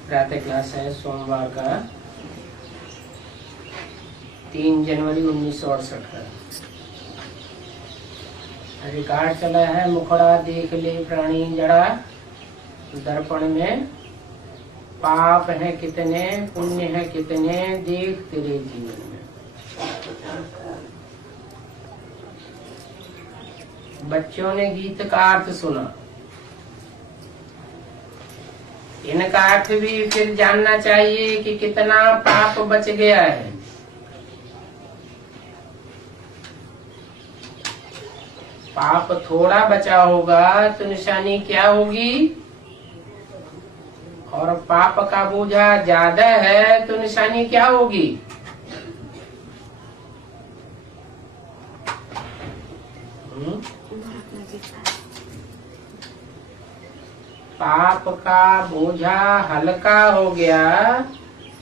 प्रातः क्लास है सोमवार का 3 जनवरी 1968 का। रिकॉर्ड चला है। मुखड़ा देख ले प्राणी जड़ा, दर्पण में पाप है कितने पुण्य है कितने, देख तेरे जीवन में। बच्चों ने गीत का अर्थ सुना, इनका अर्थ भी फिर जानना चाहिए कि कितना पाप बच गया है। पाप थोड़ा बचा होगा तो निशानी क्या होगी, और पाप का बोझा ज्यादा है तो निशानी क्या होगी। पाप का बोझा हल्का हो गया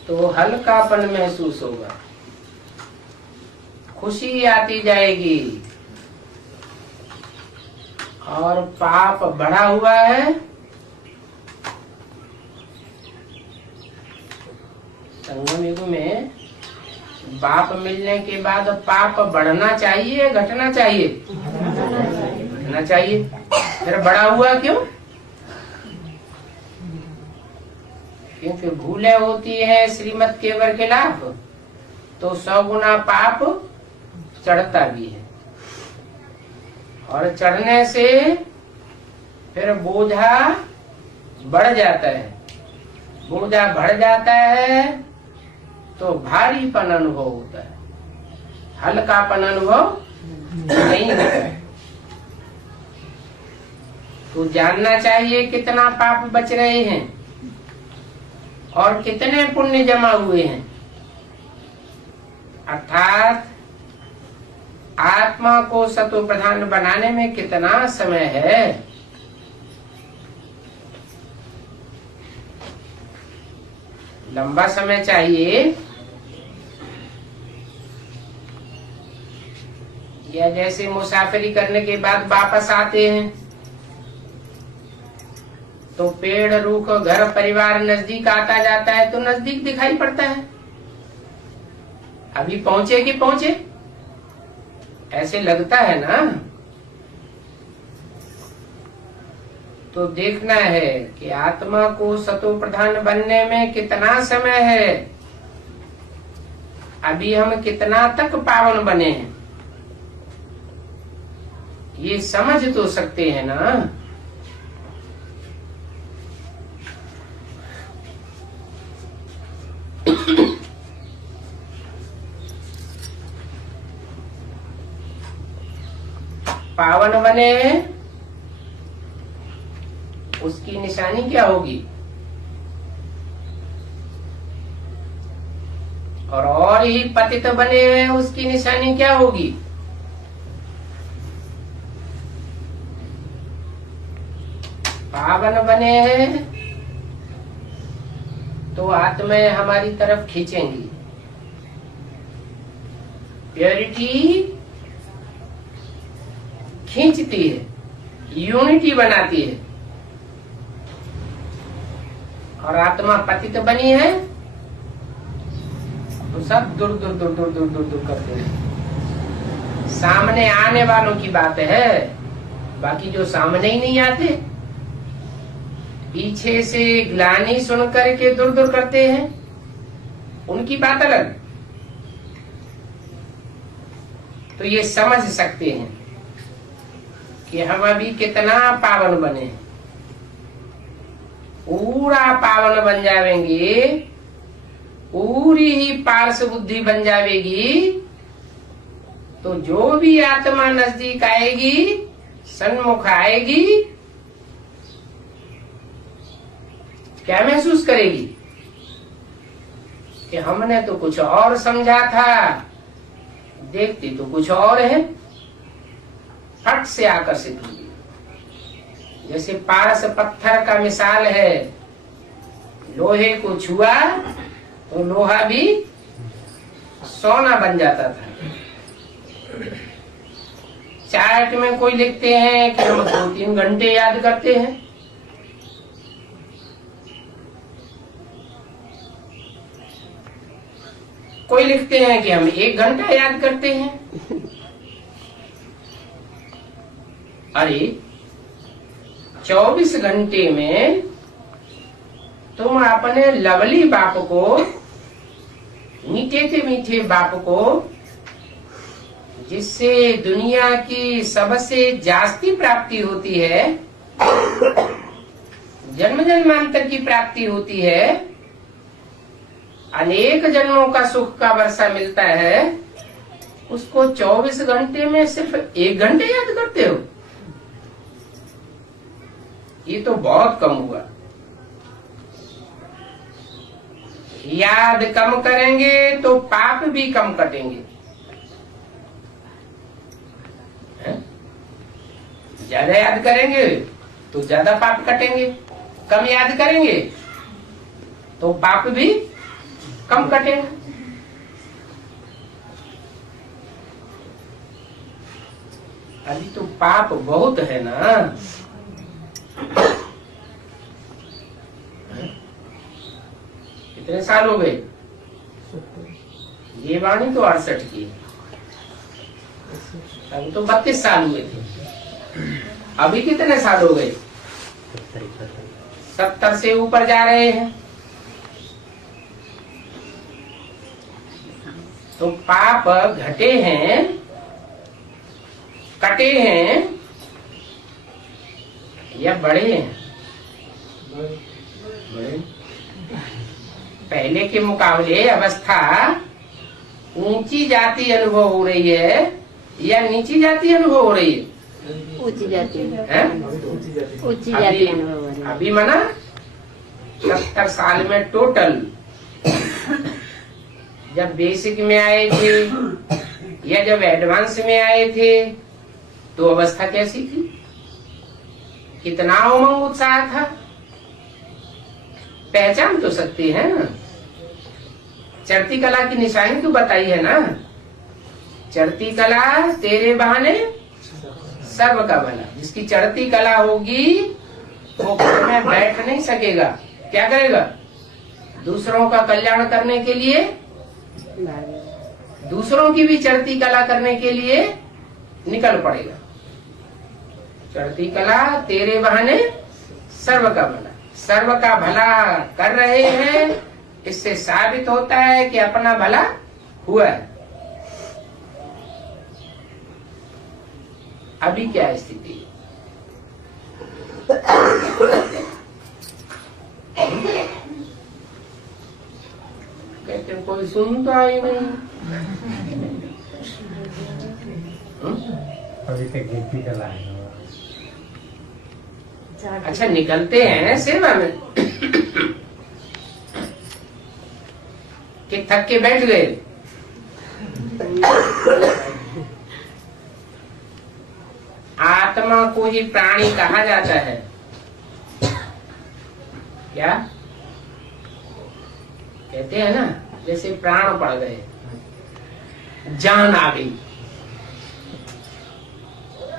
तो हल्कापन महसूस होगा, खुशी आती जाएगी। और पाप बढ़ा हुआ है, संगम युग में बाप मिलने के बाद पाप बढ़ना चाहिए घटना चाहिए, बढ़ना चाहिए। फिर बड़ा हुआ क्यों? क्योंकि भूलें होती है श्रीमत के बरखिलाफ तो 100 गुना पाप चढ़ता भी है, और चढ़ने से फिर बोझा बढ़ जाता है। बोझा बढ़ जाता है तो भारीपन अनुभव होता है, हल्कापन अनुभव नहीं होता है। तो जानना चाहिए कितना पाप बच रहे हैं और कितने पुण्य जमा हुए हैं। अर्थात आत्मा को सतो प्रधान बनाने में कितना समय है। लंबा समय चाहिए, या जैसे मुसाफिरी करने के बाद वापस आते हैं तो पेड़ रूख घर परिवार नजदीक आता जाता है तो नजदीक दिखाई पड़ता है। अभी पहुंचे कि पहुंचे ऐसे लगता है ना। तो देखना है कि आत्मा को सतो प्रधान बनने में कितना समय है, अभी हम कितना तक पावन बने हैं, ये समझ तो सकते हैं ना। पावन बने उसकी निशानी क्या होगी, और ही पतित बने हैं उसकी निशानी क्या होगी। पावन बने हैं तो आत्माएं हमारी तरफ खींचेंगी। प्योरिटी खींचती है, यूनिटी बनाती है। और आत्मा पतित बनी है तो सब दूर दूर दूर दूर दूर दूर दूर करते हैं। सामने आने वालों की बात है, बाकी जो सामने ही नहीं आते पीछे से ग्लानि सुन करके दूर दूर करते हैं, उनकी बात अलग। तो ये समझ सकते हैं कि हम अभी कितना पावन बने। पूरा पावन बन जाएंगे, पूरी ही पारस बुद्धि बन जाएगी, तो जो भी आत्मा नजदीक आएगी सन्मुख आएगी, क्या महसूस करेगी कि हमने तो कुछ और समझा था, देखती तो कुछ और है। फट से आकर्षित होगी। जैसे पारस पत्थर का मिसाल है, लोहे को छुआ तो लोहा भी सोना बन जाता था। चार्ट में कोई लिखते हैं कि हम 2-3 घंटे याद करते हैं, कोई लिखते हैं कि हम 1 घंटा याद करते हैं। अरे 24 घंटे में तुम अपने लवली बाप को, मीठे से मीठे बाप को, जिससे दुनिया की सबसे जास्ती प्राप्ति होती है, जन्म जन्मांतर की प्राप्ति होती है, अनेक जन्मों का सुख का वर्षा मिलता है, उसको 24 घंटे में सिर्फ 1 घंटे याद करते हो? ये तो बहुत कम हुआ। याद कम करेंगे तो पाप भी कम कटेंगे। ज्यादा याद करेंगे तो ज्यादा पाप कटेंगे, कम याद करेंगे तो पाप भी कम कटेगा। अभी तो पाप बहुत है ना। कितने साल हो गए? ये वाणी तो 68 की, अभी तो 32 साल हुए थे। अभी कितने साल हो गए? 70 से ऊपर जा रहे हैं। तो पाप घटे हैं, कटे हैं या बढ़े हैं? बढ़े। पहले के मुकाबले अवस्था ऊंची जाति अनुभव हो रही है या नीची जाति अनुभव हो रही है? ऊंची जाति है? ऊंची जाति अनुभव हो रही है। अभी मना 70 साल में टोटल, जब बेसिक में आए थे या जब एडवांस में आए थे तो अवस्था कैसी थी? कितना उमंग उत्साह था। पहचान तो सकते हैं ना। चढ़ती कला की निशानी तो बताई है ना। चढ़ती कला तेरे बहाने सर्व का भला। जिसकी चढ़ती कला होगी वो घर में बैठ नहीं सकेगा। क्या करेगा? दूसरों का कल्याण करने के लिए, दूसरों की भी चढ़ती कला करने के लिए निकल पड़ेगा। चढ़ती कला तेरे बहाने सर्व का भला। सर्व का भला कर रहे हैं, इससे साबित होता है कि अपना भला हुआ है। अभी क्या स्थिति? कहते हैं कोई सुनता ही नहीं। अभी तक गिनती चला है। अच्छा, निकलते हैं सेवा में कि थक के बैठ गए। आत्मा को ही प्राणी कहा जाता है। क्या कहते हैं ना, जैसे प्राण पड़ गए, जान आ गई,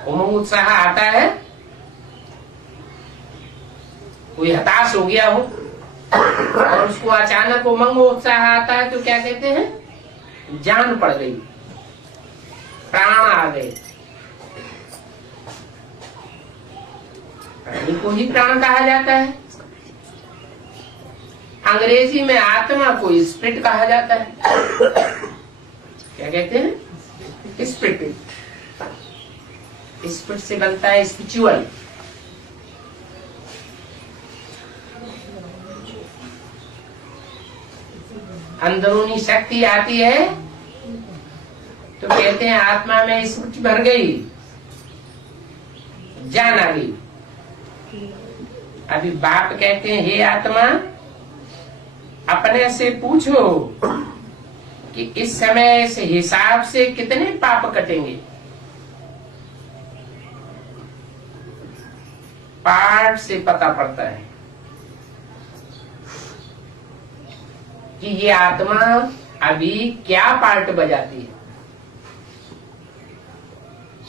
उमंग उत्साह आता है। कोई हताश हो गया हो और उसको अचानक उमंग उत्साह आता है तो क्या कहते हैं? जान पड़ गई, प्राण आ गए। प्राणी को ही प्राण कहा जाता है। अंग्रेजी में आत्मा को स्पिरिट कहा जाता है। क्या कहते हैं? स्पिरिट। स्पिरिट से बनता है स्पिरिचुअल। अंदरूनी शक्ति आती है तो कहते हैं आत्मा में स्मृति भर गई, जान आ गई। अभी बाप कहते हैं, हे आत्मा, अपने से पूछो कि इस समय इस हिसाब से कितने पाप कटेंगे। पाठ से पता पड़ता है कि ये आत्मा अभी क्या पार्ट बजाती है।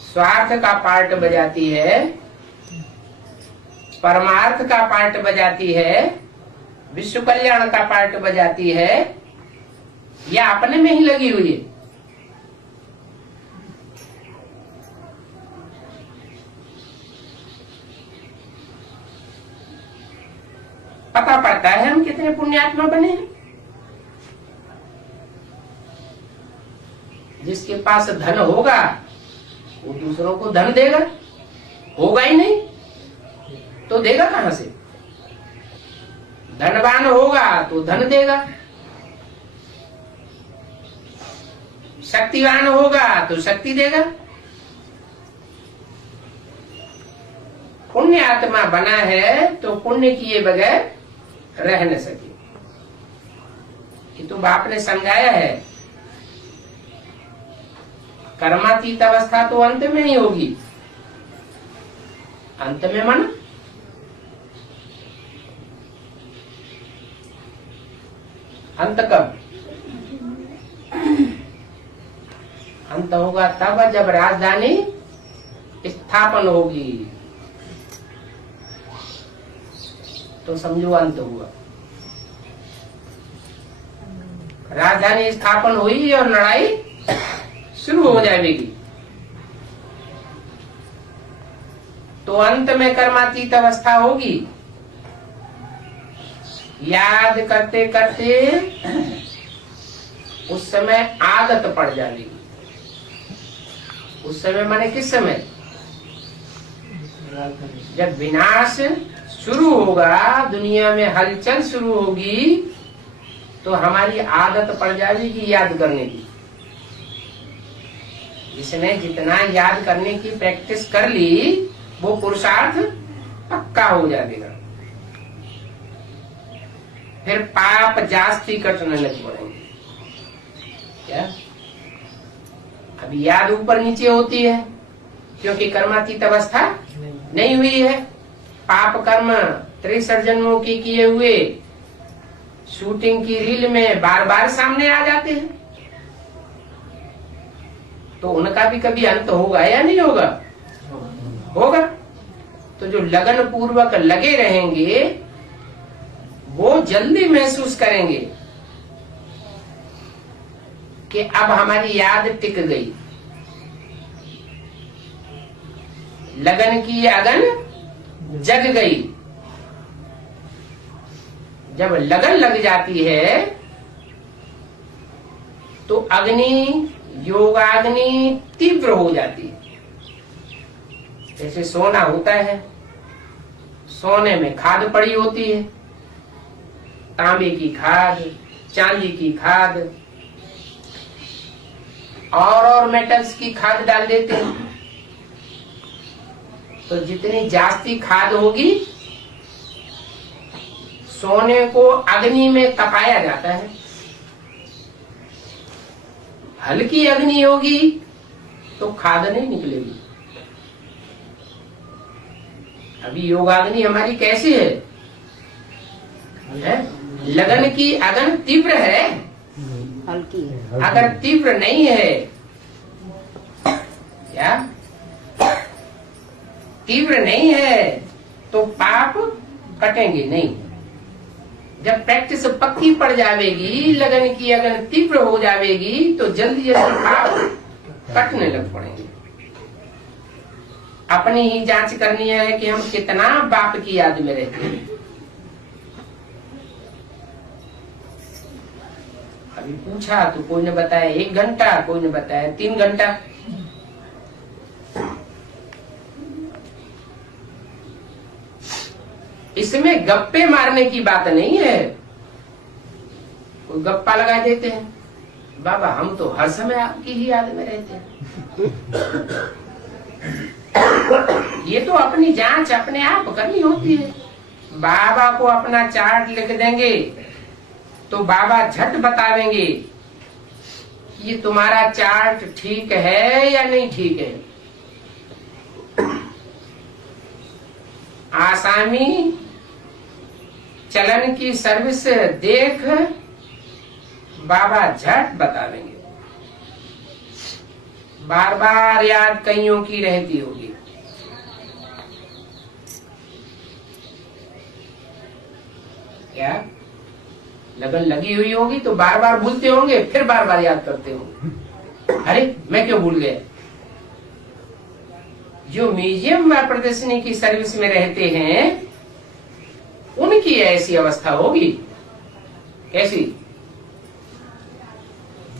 स्वार्थ का पार्ट बजाती है, परमार्थ का पार्ट बजाती है, विश्व कल्याण का पार्ट बजाती है, या अपने में ही लगी हुई है? पता पड़ता है हम कितने पुण्यात्मा बने हैं। जिसके पास धन होगा वो दूसरों को धन देगा, होगा ही नहीं तो देगा कहां से? धनवान होगा तो धन देगा, शक्तिवान होगा तो शक्ति देगा। पुण्य आत्मा बना है तो पुण्य किए बगैर रह न सके। ये तो बाप ने समझाया है। कर्मातीत अवस्था तो अंत में ही होगी। अंत में मन अंत कब? अंत होगा तब जब राजधानी स्थापन होगी, तो समझो अंत हुआ। राजधानी स्थापन हुई और लड़ाई शुरू हो जाएगी, तो अंत में कर्मातीत अवस्था होगी। याद करते करते उस समय आदत पड़ जाएगी। उस समय माने किस समय? जब विनाश शुरू होगा, दुनिया में हलचल शुरू होगी, तो हमारी आदत पड़ जाएगी याद करने की। जिसने जितना याद करने की प्रैक्टिस कर ली वो पुरुषार्थ पक्का हो जाएगा। फिर पाप जास्ती कटने लग पड़ेंगे। क्या? अभी याद ऊपर नीचे होती है क्योंकि कर्मातीत अवस्था नहीं हुई है। पाप कर्म 63 जन्मों की किए हुए शूटिंग की रील में बार बार सामने आ जाते हैं, तो उनका भी कभी अंत होगा या नहीं होगा? होगा। तो जो लगन पूर्वक लगे रहेंगे वो जल्दी महसूस करेंगे कि अब हमारी याद टिक गई। लगन की अगन जग गई। जब लगन लग जाती है तो अग्नि, योगाग्नि तीव्र हो जाती है। जैसे सोना होता है, सोने में खाद पड़ी होती है, तांबे की खाद, चांदी की खाद और मेटल्स की खाद डाल देते हैं। तो जितनी जास्ती खाद होगी, सोने को अग्नि में तपाया जाता है। हल्की अग्नि होगी तो खाद नहीं निकलेगी। अभी योगाग्नि हमारी कैसी है? लगन की अगन तीव्र है, हल्की है। अगर तीव्र नहीं है, क्या तीव्र नहीं है तो पाप कटेंगे नहीं। जब प्रैक्टिस पक्की पड़ जाएगी, लगन की अगन तीव्र हो जाएगी, तो जल्दी जल्दी पाप कटने लग पड़ेंगे। अपनी ही जांच करनी है कि हम कितना बाप की याद में रहते हैं। अभी पूछा तो कोई ने बताया 1 घंटा, कोई ने बताया 3 घंटा। इसमें गप्पे मारने की बात नहीं है। कोई गप्पा लगा देते हैं, बाबा हम तो हर समय आपकी ही याद में रहते हैं। ये तो अपनी जांच अपने आप करनी होती है। बाबा को अपना चार्ट लिख देंगे तो बाबा झट बतावेंगे ये तुम्हारा चार्ट ठीक है या नहीं ठीक है। आसामी चलन की सर्विस देख बाबा झट बतावेंगे। बार बार याद कईयों की रहती होगी। क्या लगन लगी हुई होगी तो बार बार भूलते होंगे, फिर बार बार याद करते होंगे, अरे मैं क्यों भूल गया। जो म्यूजियम व प्रदर्शनी की सर्विस में रहते हैं उनकी ऐसी अवस्था होगी। कैसी?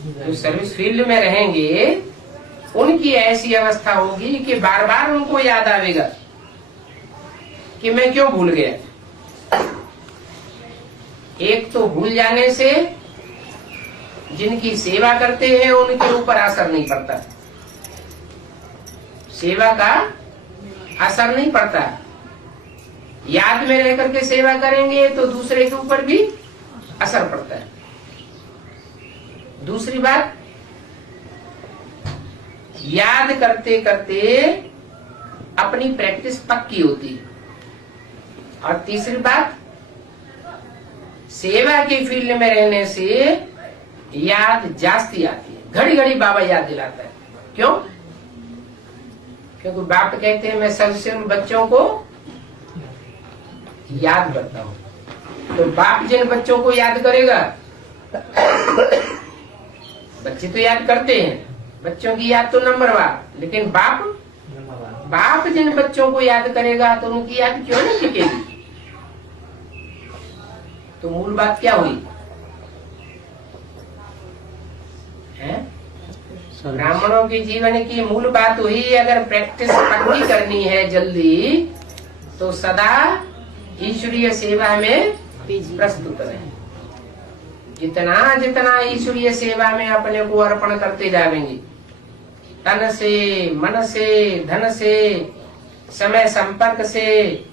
जो सर्विस फील्ड में रहेंगे उनकी ऐसी अवस्था होगी कि बार बार उनको याद आवेगा कि मैं क्यों भूल गया। एक तो भूल जाने से जिनकी सेवा करते हैं उनके ऊपर असर नहीं पड़ता, सेवा का असर नहीं पड़ता। याद में रह करके सेवा करेंगे तो दूसरे के ऊपर भी असर पड़ता है। दूसरी बात, याद करते करते अपनी प्रैक्टिस पक्की होती है। और तीसरी बात, सेवा के फील्ड में रहने से याद जास्ती आती है। घड़ी घड़ी बाबा याद दिलाता है। क्यों? क्योंकि बाप कहते हैं मैं सबसे उन बच्चों को याद करता हूं। तो बाप जिन बच्चों को याद करेगा, बच्चे तो याद करते हैं, बच्चों की याद तो नंबर वन, लेकिन बाप जिन बच्चों को याद करेगा तो उनकी याद क्यों नहीं टिकेगी। तो मूल बात क्या हुई है? ब्राह्मणों के जीवन की मूल बात हुई, अगर प्रैक्टिस पक्की करनी है जल्दी तो सदा ईश्वरीय सेवा में प्रस्तुत रहे। जितना जितना ईश्वरीय सेवा में अपने को अर्पण करते जाएंगे, तन से, मन से, धन से, समय संपर्क से,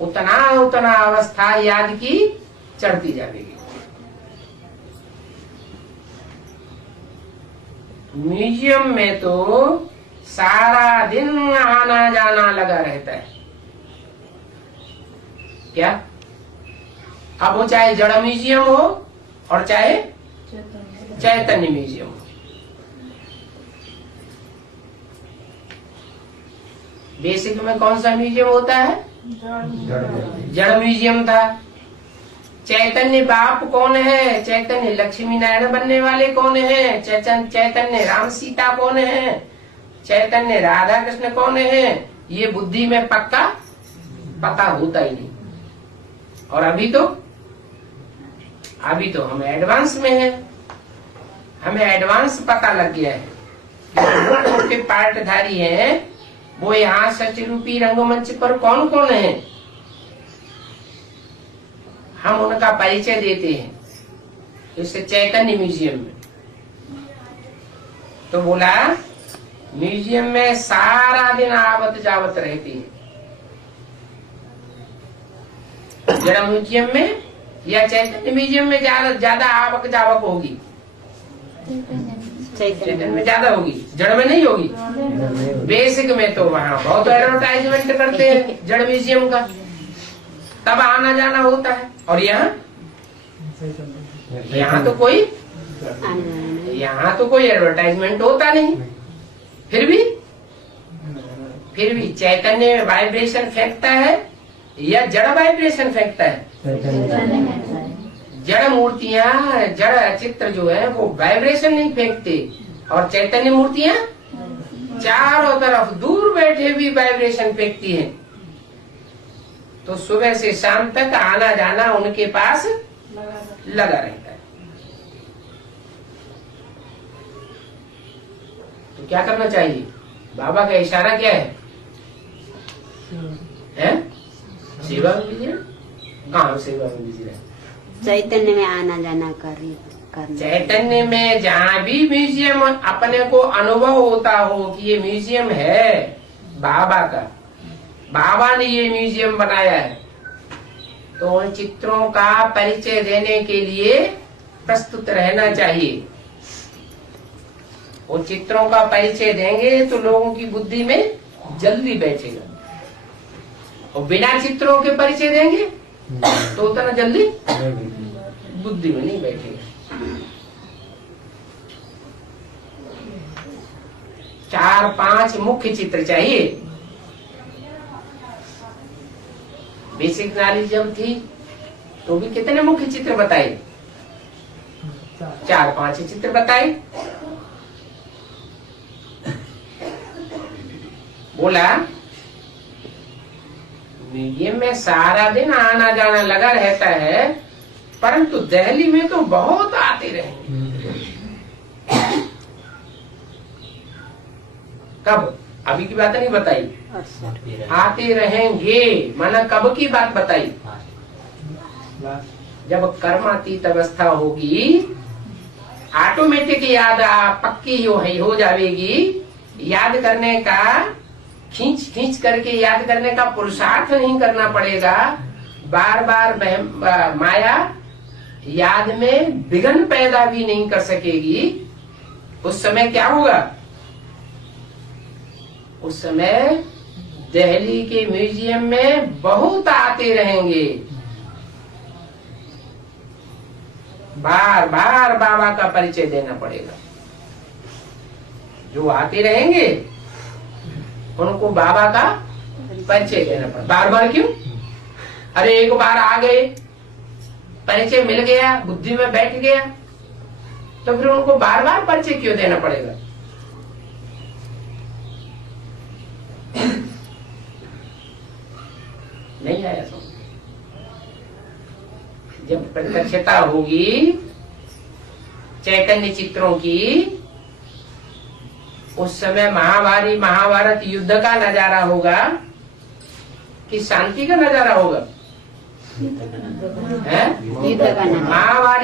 उतना उतना अवस्था याद की चढ़ती जाएगी। म्यूजियम में तो सारा दिन आना जाना लगा रहता है। क्या? अब वो चाहे जड़ म्यूजियम हो और चाहे चैतन्य म्यूजियम हो। बेसिक में कौन सा म्यूजियम होता है? जड़ म्यूजियम था। चैतन्य बाप कौन है? चैतन्य लक्ष्मी नारायण बनने वाले कौन है? चैतन्य राम सीता कौन है? चैतन्य राधा कृष्ण कौन है? ये बुद्धि में पक्का पता होता ही नहीं। और अभी तो हम एडवांस में हैं, हमें एडवांस पता लग गया है कि मोटे पार्टधारी हैं वो यहाँ सचरूपी रंगमंच पर कौन कौन है, हम उनका परिचय देते हैं। जैसे चैतन्य म्यूजियम में तो बोला, म्यूजियम में सारा दिन आवत जावत रहती है। जड़ म्यूजियम में या चैतन्य म्यूजियम में ज्यादा आवक जावक होगी? चैतन्य में ज्यादा होगी, जड़ में नहीं होगी। बेसिक में तो वहाँ बहुत एडवर्टाइजमेंट करते हैं जड़ म्यूजियम का, तब आना जाना होता है। और यहाँ तो कोई एडवर्टाइजमेंट होता नहीं। फिर भी चैतन्य में वाइब्रेशन फेंकता है या जड़ वाइब्रेशन फेंकता है? जड़ मूर्तियां, जड़ चित्र जो है वो वाइब्रेशन नहीं फेंकते, और चैतन्य मूर्तियां चारों तरफ दूर बैठे भी वाइब्रेशन फेंकती हैं। तो सुबह से शाम तक आना जाना उनके पास लगा रहता है। तो क्या करना चाहिए? बाबा का इशारा क्या है? सेवा में बिजी रहे। कहाँ सेवा में बिजी रहे? चैतन्य में आना जाना करना। चैतन्य में जहाँ भी म्यूजियम अपने को अनुभव होता हो कि ये म्यूजियम है बाबा का, बाबा ने ये म्यूजियम बनाया है, तो उन चित्रों का परिचय देने के लिए प्रस्तुत रहना चाहिए। वो चित्रों का परिचय देंगे तो लोगों की बुद्धि में जल्दी बैठेगा, और बिना चित्रों के परिचय देंगे तो उतना जल्दी बुद्धि में नहीं बैठेगा। 4-5 मुख्य चित्र चाहिए। बेसिक नॉलेज जब थी तो भी कितने मुख्य चित्र बताए? 4-5 चित्र बताए। बोला म्यूजियम में सारा दिन आना जाना लगा रहता है, परंतु दिल्ली में तो बहुत आते रहेंगे। कब? अभी की बात नहीं बताई, आते रहेंगे। माना कब की बात बताई? जब कर्मातीत अवस्था होगी, ऑटोमेटिक याद पक्की हो जाएगी। याद करने का खींच करके याद करने का पुरुषार्थ नहीं करना पड़ेगा। बार बार माया याद में विघ्न पैदा भी नहीं कर सकेगी। उस समय क्या होगा? उस समय दिल्ली के म्यूजियम में बहुत आते रहेंगे। बार बार बाबा का परिचय देना पड़ेगा। जो आते रहेंगे उनको बाबा का परिचय देना पड़ेगा। बार बार क्यों? अरे एक बार आ गए, परिचय मिल गया, बुद्धि में बैठ गया, तो फिर उनको बार बार परिचय क्यों देना पड़ेगा? नहीं आया समझ? जब प्रत्यक्षता होगी चैतन्य चित्रों की, उस समय महाभारत युद्ध का नजारा होगा कि शांति का नजारा होगा?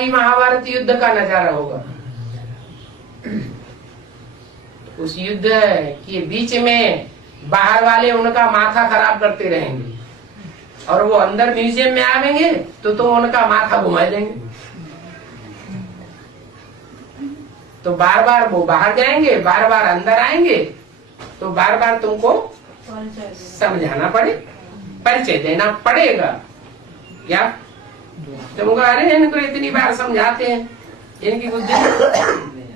महाभारत युद्ध का नजारा होगा। उस युद्ध के बीच में बाहर वाले उनका माथा खराब करते रहेंगे, और वो अंदर म्यूजियम में आवेंगे तो उनका माथा घुमा देंगे। तो बार बार वो बाहर जाएंगे, बार बार अंदर आएंगे, तो बार बार तुमको समझाना पड़े, परिचय देना पड़ेगा। क्या तुमको? अरे इनको इतनी बार समझाते हैं, इनकी बुद्धि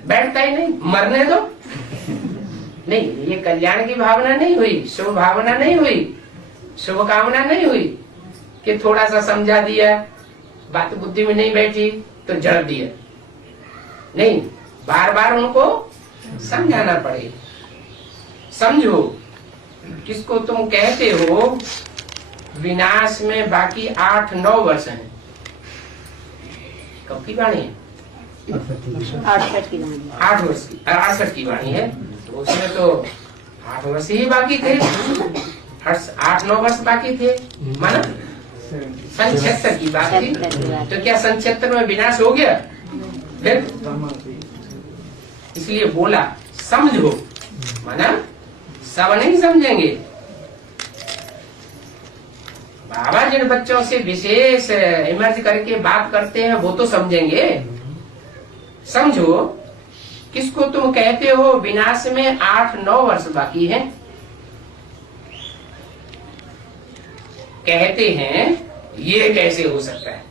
बैठता ही नहीं, मरने दो। नहीं, ये कल्याण की भावना नहीं हुई, शुभ भावना नहीं हुई, शुभ कामना नहीं हुई कि थोड़ा सा समझा दिया, बात बुद्धि में नहीं बैठी तो जड़ दिया। नहीं, बार बार उनको समझाना पड़ेगा। समझो, किसको तुम कहते हो विनाश में बाकी 8-9 वर्ष हैं। कब की वाणी है? 68 की वाणी। 8 वर्ष की, 68 की वाणी है। तो उसमें तो 8 वर्ष ही बाकी थे, 8-9 वर्ष बाकी थे। माना 76 की बात थी। तो क्या 76 में विनाश हो गया? फिर इसलिए बोला समझो, माना सब नहीं समझेंगे। बाबा जिन बच्चों से विशेष इमर्ज करके बात करते हैं वो तो समझेंगे। समझो, किसको तुम कहते हो विनाश में 8-9 वर्ष बाकी हैं? कहते हैं ये कैसे हो सकता है?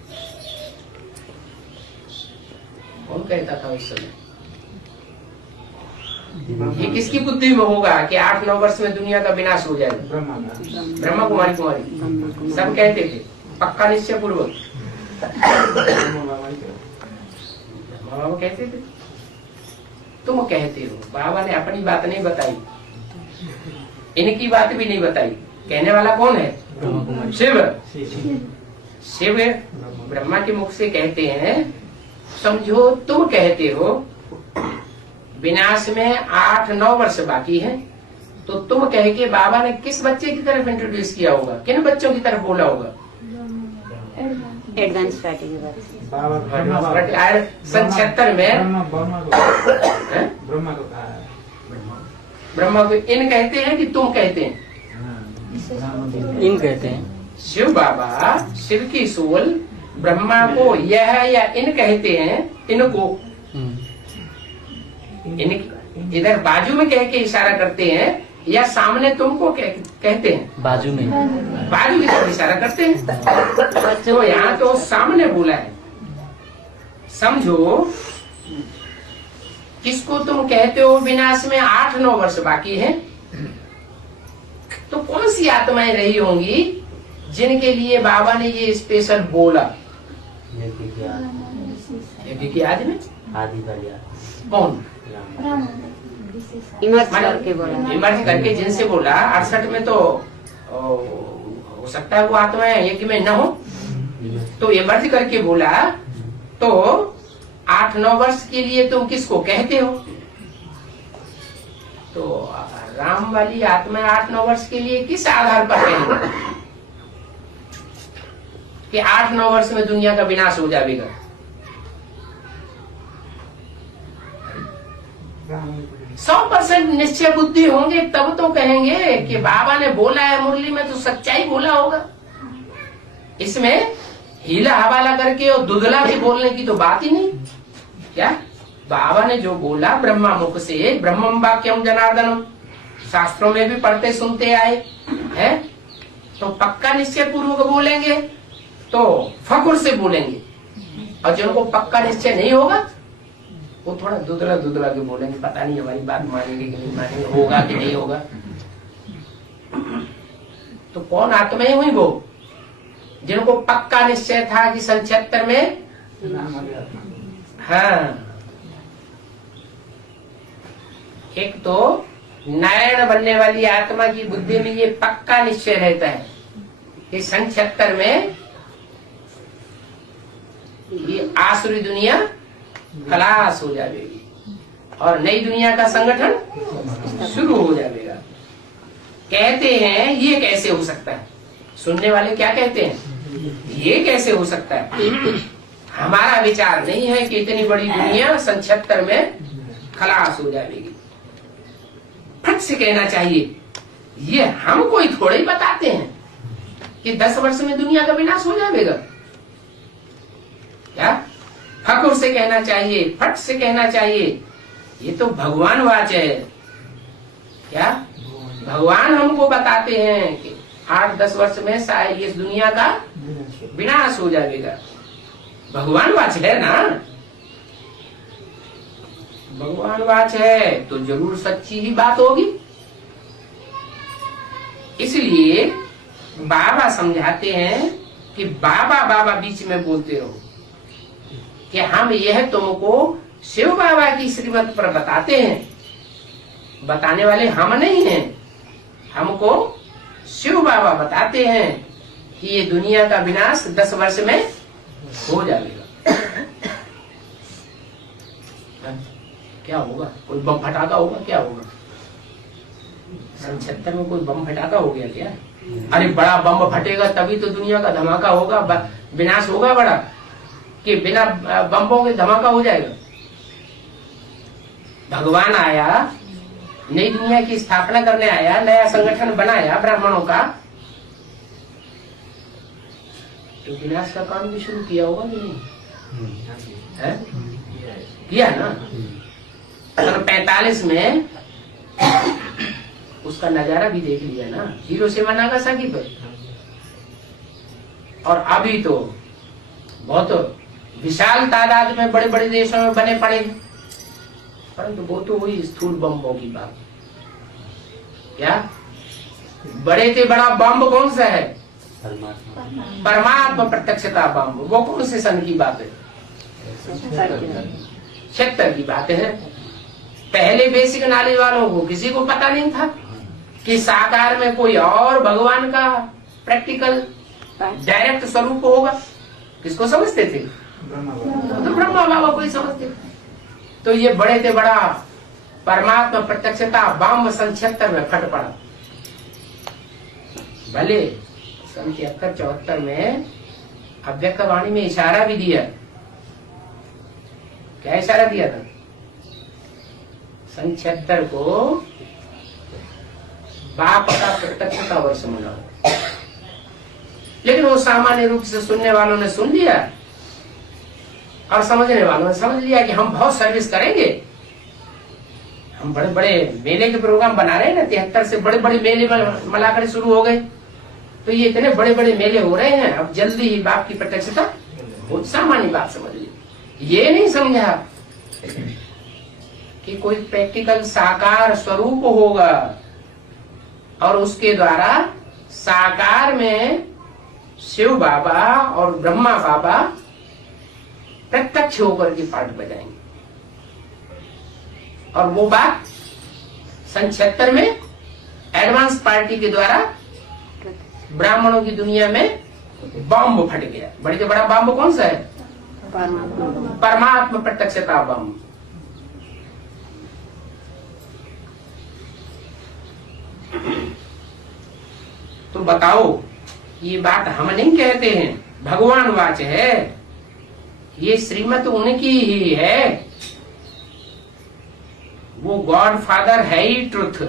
कौन कहता था उस समय? ये किसकी बुद्धि में होगा कि 8-9 वर्ष में दुनिया का विनाश हो जाएगा? ब्रह्मा कुमारी सब कहते थे, पक्का निश्चय पूर्वक बाबा कहते थे। तुम कहते हो, बाबा ने अपनी बात नहीं बताई, इनकी बात भी नहीं बताई। कहने वाला कौन है? शिव। शिव ब्रह्मा के मुख से कहते हैं, समझो तुम कहते हो विनाश में 8-9 वर्ष बाकी है, तो तुम कह के बाबा ने किस बच्चे की तरफ इंट्रोड्यूस किया होगा? किन बच्चों की तरफ बोला होगा? एडवांस पार्टी के बाद 76 में ब्रह्मा को इन कहते हैं कि तुम कहते हैं? इन कहते हैं। शिव बाबा, शिव की सोल ब्रह्मा को यह या इन कहते हैं, इनको इधर बाजू में कह के इशारा करते हैं, या सामने तुमको कहते हैं? बाजू में, बाजू की तरफ इशारा करते हैं। तो यहाँ तो सामने बोला है। समझो, किसको तुम कहते हो विनाश में 8-9 वर्ष बाकी है? तो कौन सी आत्माएं रही होंगी जिनके लिए बाबा ने ये स्पेशल बोला? यज्ञ की आदि में आदि का या कौन इमर्ज करके बोला। इमर्ज करके जिनसे बोला 68 में तो हो सकता है वो आत्माएं यज्ञ में न हो, तो इमर्ज करके बोला तो 8-9 वर्ष के लिए तुम किसको कहते हो? तो राम वाली आत्मा 8-9 वर्ष के लिए किस आधार पर कहेंगे कि 8-9 वर्ष में दुनिया का विनाश हो जाएगा? 100% निश्चय बुद्धि होंगे तब तो कहेंगे कि बाबा ने बोला है मुरली में तो सच्चाई बोला होगा। इसमें हीला हवाला करके और दुधला के बोलने की तो बात ही नहीं। क्या बाबा ने जो बोला ब्रह्मा मुख से, ब्रह्मम वाक्यम जनार्दनम, शास्त्रों में भी पढ़ते सुनते आए हैं, तो पक्का निश्चय पूर्वक बोलेंगे, तो फकुर से बोलेंगे। और जिनको पक्का निश्चय नहीं होगा वो थोड़ा दुधला दुधला के बोलेंगे, पता नहीं हमारी बात मानेंगे कि नहीं मानेंगे, होगा कि नहीं होगा। तो कौन आत्माएं हुई वो जिनको पक्का निश्चय था कि 76 में, हाँ, एक तो नारायण बनने वाली आत्मा की बुद्धि में ये पक्का निश्चय रहता है कि 76 में ये आसुरी दुनिया खलास हो जाएगी और नई दुनिया का संगठन शुरू हो जाएगा। कहते हैं ये कैसे हो सकता है? सुनने वाले क्या कहते हैं? ये कैसे हो सकता है? हमारा विचार नहीं है कि इतनी बड़ी दुनिया 76 में खलास हो जाएगी। फट से कहना चाहिए ये हम कोई थोड़े ही बताते हैं कि 10 वर्ष में दुनिया का विनाश हो जाएगा। क्या फकुर से कहना चाहिए, फट से कहना चाहिए ये तो भगवान वाच है। क्या भगवान हमको बताते हैं कि 8-10 वर्ष में शायद इस दुनिया का विनाश हो जाएगा। भगवान वाच है ना, भगवान वाच है तो जरूर सच्ची ही बात होगी। इसलिए बाबा समझाते हैं कि बाबा बाबा बीच में बोलते रहो कि हम यह तुमको शिव बाबा की श्रीमत पर बताते हैं। बताने वाले हम नहीं हैं, हमको शिव बाबा बताते हैं कि ये दुनिया का विनाश 10 वर्ष में हो जाएगा। क्या होगा? कोई बम फटाका होगा? क्या होगा? 76 में कोई बम फटाका हो गया क्या? अरे बड़ा बम फटेगा तभी तो दुनिया का धमाका होगा, विनाश होगा बड़ा, कि बिना बम्बों के धमाका हो जाएगा? भगवान आया, नई दुनिया की स्थापना करने आया, नया संगठन बनाया ब्राह्मणों का, तो विनाश का काम भी शुरू किया होगा कि नहीं? है? किया ना। सन 45 में उसका नजारा भी देख लिया ना, हिरोशिमा नागासाकी पर। और अभी तो बहुत विशाल तादाद में बड़े बड़े देशों में बने पड़े हैं, परंतु वो तो वही स्थूल बम्बों की बात। क्या बड़े से बड़ा बम कौन सा है? परमात्मा प्रत्यक्षता बम। वो कौन से सन की बात है? 76 की बात है। पहले बेसिक नॉलेज वालों को किसी को पता नहीं था कि साकार में कोई और भगवान का प्रैक्टिकल डायरेक्ट स्वरूप होगा। किसको समझते थे? तो ब्रह्मा बाबा को ही समझते थे। तो ये बड़े से बड़ा परमात्मा प्रत्यक्षता बम सन 76 में फट पड़ा। भले सन 73-74 में अव्यक्त वाणी में इशारा भी दिया। क्या इशारा दिया था? सन 76 को बाप का प्रत्यक्षता वर्ष मनाओ। लेकिन वो सामान्य रूप से सुनने वालों ने सुन लिया और समझने वालों ने समझ लिया कि हम बहुत सर्विस करेंगे। हम बड़े बड़े मेले के प्रोग्राम बना रहे हैं ना, 73 से बड़े बड़े मेले मलाकर शुरू हो गए। तो ये इतने बड़े बड़े मेले हो रहे हैं, अब जल्दी ही बाप की प्रत्यक्षता। बहुत सामान्य बात समझ ली। ये नहीं समझा कि कोई प्रैक्टिकल साकार स्वरूप होगा और उसके द्वारा साकार में शिव बाबा और ब्रह्मा बाबा प्रत्यक्ष होकर के पाठ बजाएंगे। और वो बात सन 76 में एडवांस पार्टी के द्वारा ब्राह्मणों की दुनिया में बम फट गया। बड़े से बड़ा बम कौन सा है? परमात्मा प्रत्यक्षता बम। तो बताओ, ये बात हम नहीं कहते हैं, भगवान वाच है, ये श्रीमत उनकी ही है। वो गॉड फादर है ही ट्रुथ।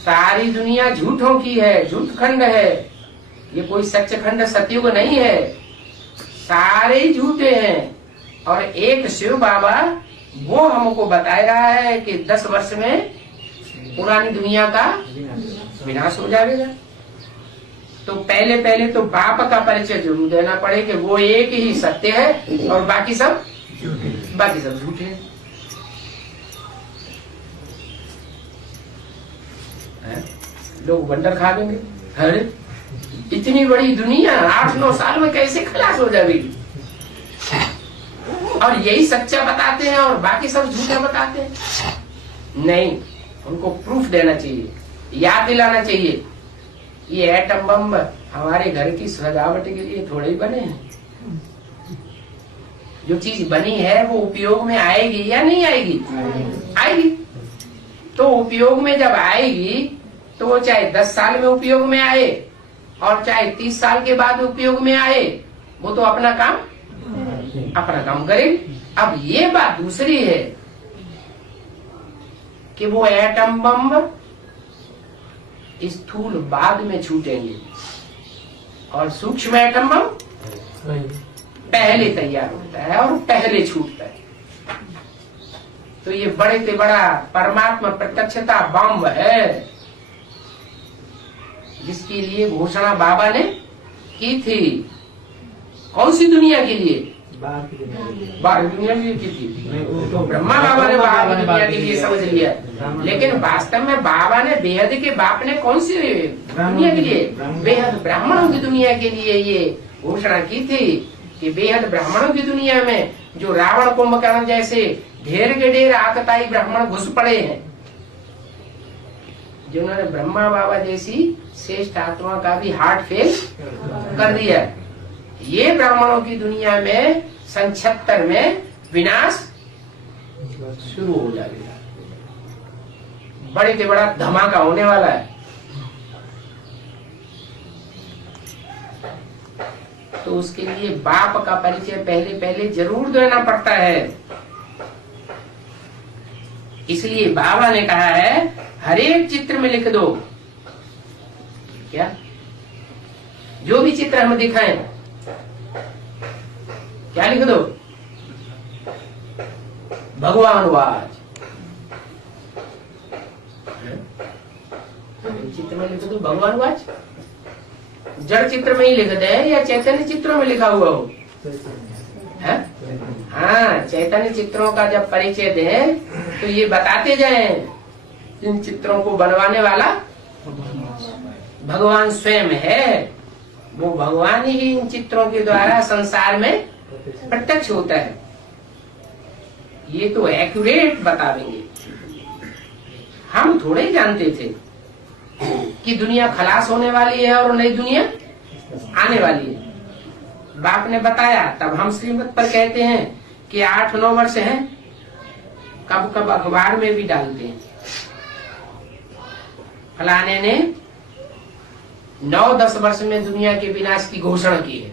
सारी दुनिया झूठों की है, झूठ खंड है, ये कोई सच खंड सतयुग नहीं है, सारे ही झूठे हैं। और एक शिव बाबा वो हमको बता रहा है कि 10 वर्ष में पुरानी दुनिया का विनाश हो जाएगा। तो पहले तो बाप का परिचय जरूर देना पड़े कि वो एक ही सत्य है और बाकी सब झूठे हैं। लोग बंडर खा लेंगे। अरे इतनी बड़ी दुनिया 8-9 साल में कैसे खलास हो जाएगी? और यही सच्चा बताते हैं और बाकी सब झूठा बताते हैं। नहीं, उनको प्रूफ देना चाहिए, याद दिलाना चाहिए। ये एटम बम हमारे घर की सजावट के लिए थोड़े ही बने हैं। जो चीज बनी है वो उपयोग में आएगी या नहीं आएगी? आएगी। तो उपयोग में जब आएगी तो वो चाहे 10 साल में उपयोग में आए और चाहे 30 साल के बाद उपयोग में आए, वो तो अपना काम करेगी। अब ये बात दूसरी है कि वो एटम बम स्थूल बाद में छूटेंगे और सूक्ष्म एटम बम पहले तैयार होता है और पहले छूटता है। तो ये बड़े से बड़ा परमात्मा प्रत्यक्षता बम है, जिसके लिए घोषणा बाबा ने की थी। कौन सी दुनिया के लिए? बाहर दुनिया के लिए की थी। तो ब्रह्मा बाबा ने बाहर की दुनिया के लिए समझ लिया, लेकिन वास्तव में बाबा ने बेहद के बाप ने कौन सी दुनिया के लिए? बेहद ब्राह्मणों की दुनिया के लिए ये घोषणा की थी कि बेहद ब्राह्मणों की दुनिया में जो रावण कुंभकर्ण जैसे ढेर के ढेर आकताई ब्राह्मण घुस पड़े हैं, जिन्होंने ब्रह्मा बाबा जैसी श्रेष्ठ आत्मा का भी हार्ट फेल कर दिया, ये ब्राह्मणों की दुनिया में सन 76 में विनाश शुरू हो जाएगा। बड़े से बड़ा धमाका होने वाला है। तो उसके लिए बाप का परिचय पहले जरूर देना पड़ता है। इसलिए बाबा ने कहा है हर एक चित्र में लिख दो। क्या? जो भी चित्र हम दिखाएं, क्या लिख दो? भगवान वाच। चित्र में लिख दो भगवान वाच। जड़ चित्र में ही लिख दे या चैतन्य चित्रों में लिखा हुआ हो? हाँ, चैतन्य चित्रों का जब परिचय दें तो ये बताते जाएं, इन चित्रों को बनवाने वाला भगवान स्वयं है। वो भगवान ही इन चित्रों के द्वारा संसार में प्रत्यक्ष होता है। ये तो एक्यूरेट बता देंगे। हम थोड़े ही जानते थे कि दुनिया खलास होने वाली है और नई दुनिया आने वाली है। बाप ने बताया, तब हम श्रीमत पर कहते हैं कि 8-9 वर्ष हैं, कब कब अखबार में भी डालते हैं। फलाने ने 9-10 वर्ष में दुनिया के विनाश की घोषणा की है।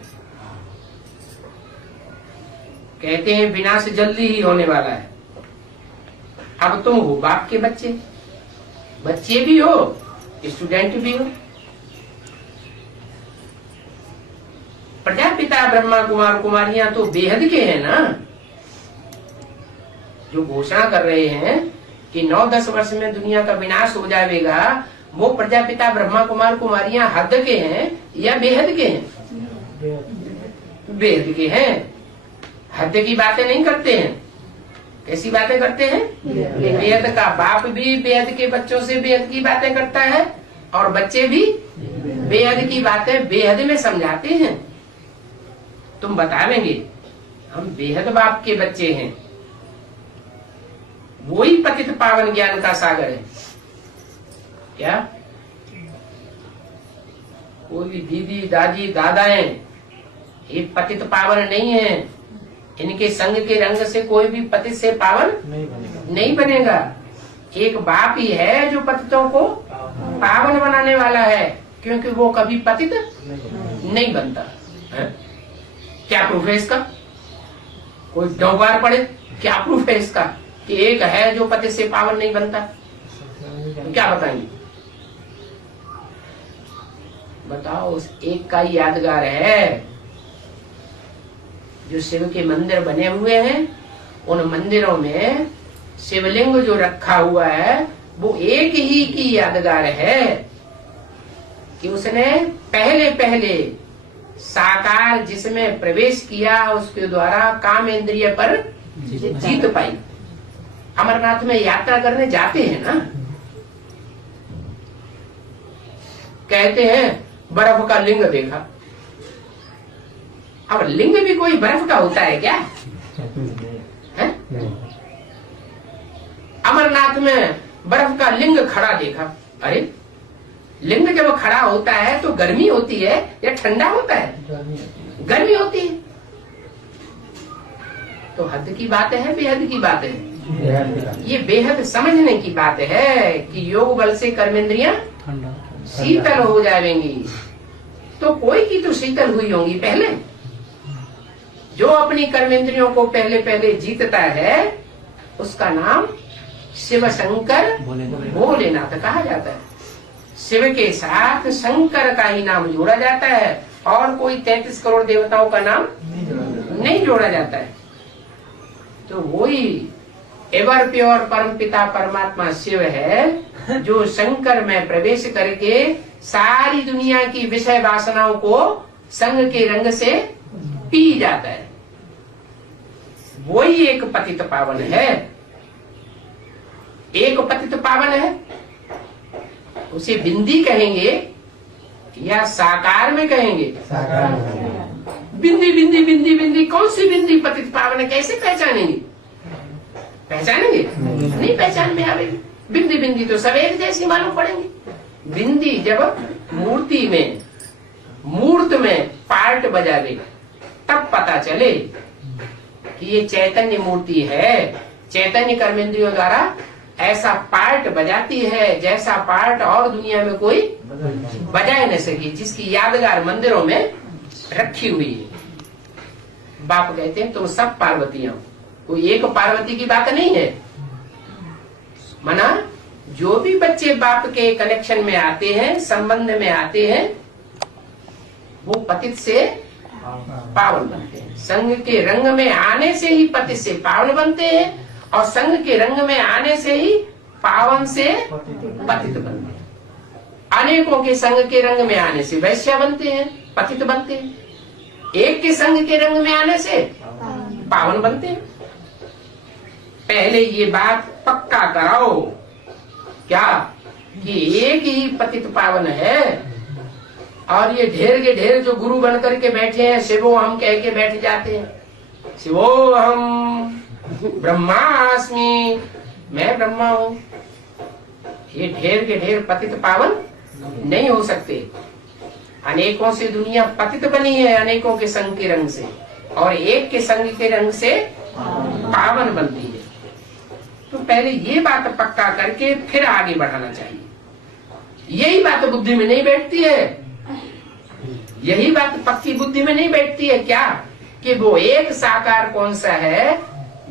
कहते हैं विनाश जल्दी ही होने वाला है। अब तुम हो बाप के बच्चे भी हो, स्टूडेंट भी हो। प्रजापिता ब्रह्मा कुमार कुमारियां तो बेहद के हैं ना, जो घोषणा कर रहे हैं कि 9-10 वर्ष में दुनिया का विनाश हो जाएगा। वो प्रजापिता ब्रह्मा कुमार कुमारियां हद के हैं या बेहद के हैं? बेहद के हैं। हद की बातें नहीं करते हैं। कैसी बातें करते हैं? बेहद का बाप भी बेहद के बच्चों से बेहद की बातें करता है और बच्चे भी बेहद की बातें बेहद में समझाते हैं। तुम बतावेंगे हम बेहद बाप के बच्चे हैं, वही पतित पावन ज्ञान का सागर है। क्या कोई भी दीदी दादी दादाएं ये पतित पावन नहीं है। इनके संग के रंग से कोई भी पतित से पावन नहीं बनेगा। एक बाप ही है जो पतितों को पावन बनाने वाला है, क्योंकि वो कभी पतित नहीं बनता है। क्या प्रूफ है इसका? कोई डौबार पड़े, क्या प्रूफ है इसका कि एक है जो पतित से पावन नहीं बनता? तो क्या बताएंगे? बताओ। उस एक का ही यादगार है जो शिव के मंदिर बने हुए हैं, उन मंदिरों में शिवलिंग जो रखा हुआ है वो एक ही की यादगार है कि उसने पहले पहले साकार जिसमें प्रवेश किया उसके द्वारा काम इंद्रिय पर जीत पाई। अमरनाथ में यात्रा करने जाते हैं ना, कहते हैं बर्फ का लिंग देखा। अब लिंग भी कोई बर्फ का होता है क्या? है? अमरनाथ में बर्फ का लिंग खड़ा देखा। अरे लिंग जब खड़ा होता है तो गर्मी होती है या ठंडा होता है? गर्मी होती है। तो हद की बात है, बेहद की बात है। ये बेहद समझने की बात है कि योग बल से कर्मेंद्रियां शीतल हो जाएंगी। तो कोई की तो शीतल हुई होंगी पहले। जो अपनी कर्मेंद्रियों को पहले पहले जीतता है उसका नाम शिव शंकर भोलेनाथ कहा जाता है। शिव के साथ शंकर का ही नाम जोड़ा जाता है और कोई 33 करोड़ देवताओं का नाम नहीं जोड़ा जाता है। तो वही एवर प्योर परम पिता परमात्मा शिव है जो शंकर में प्रवेश करके सारी दुनिया की विषय वासनाओं को संग के रंग से पी जाता है। वही एक पतित पावन है। एक पतित पावन है, उसे बिंदी कहेंगे या साकार में कहेंगे? बिंदी बिंदी बिंदी बिंदी। कौन सी बिंदी पतित पावन है? कैसे पहचानेंगे? पहचानेंगे? नहीं पहचान में आवेगी। बिंदी बिंदी तो सब एक जैसी मालूम पड़ेंगे। बिंदी जब मूर्ति में मूर्त में पार्ट बजा दे तब पता चले कि ये चैतन्य मूर्ति है। चैतन्य कर्मेंद्रियों द्वारा ऐसा पार्ट बजाती है जैसा पार्ट और दुनिया में कोई बजा न सके, जिसकी यादगार मंदिरों में रखी हुई है। बाप कहते हैं तुम सब पार्वतियां, कोई एक पार्वती की बात नहीं है। मना जो भी बच्चे बाप के कनेक्शन में आते हैं, संबंध में आते हैं, वो पतित से पावन बनते हैं। संघ के रंग में आने से ही पतित से पावन बनते हैं और संघ के रंग में आने से ही पावन से पतित बनते हैं। अनेकों के संघ के रंग में आने से वैश्य बनते हैं, पतित बनते हैं। एक के संघ के रंग में आने से पावन बनते हैं। पहले ये बात पक्का कराओ क्या कि एक ही पतित पावन है और ये ढेर के ढेर जो गुरु बन करके बैठे हैं, शिवो हम कह के बैठ जाते हैं। शिवो हम ब्रह्मास्मि, मैं ब्रह्मा हूं। ये ढेर के ढेर पतित पावन नहीं हो सकते। अनेकों से दुनिया पतित बनी है, अनेकों के संग के रंग से, और एक के संग के रंग से पावन बनती है। तो पहले ये बात पक्का करके फिर आगे बढ़ाना चाहिए। यही बात बुद्धि में नहीं बैठती है। यही बात पक्की बुद्धि में नहीं बैठती है क्या कि वो एक साकार कौन सा है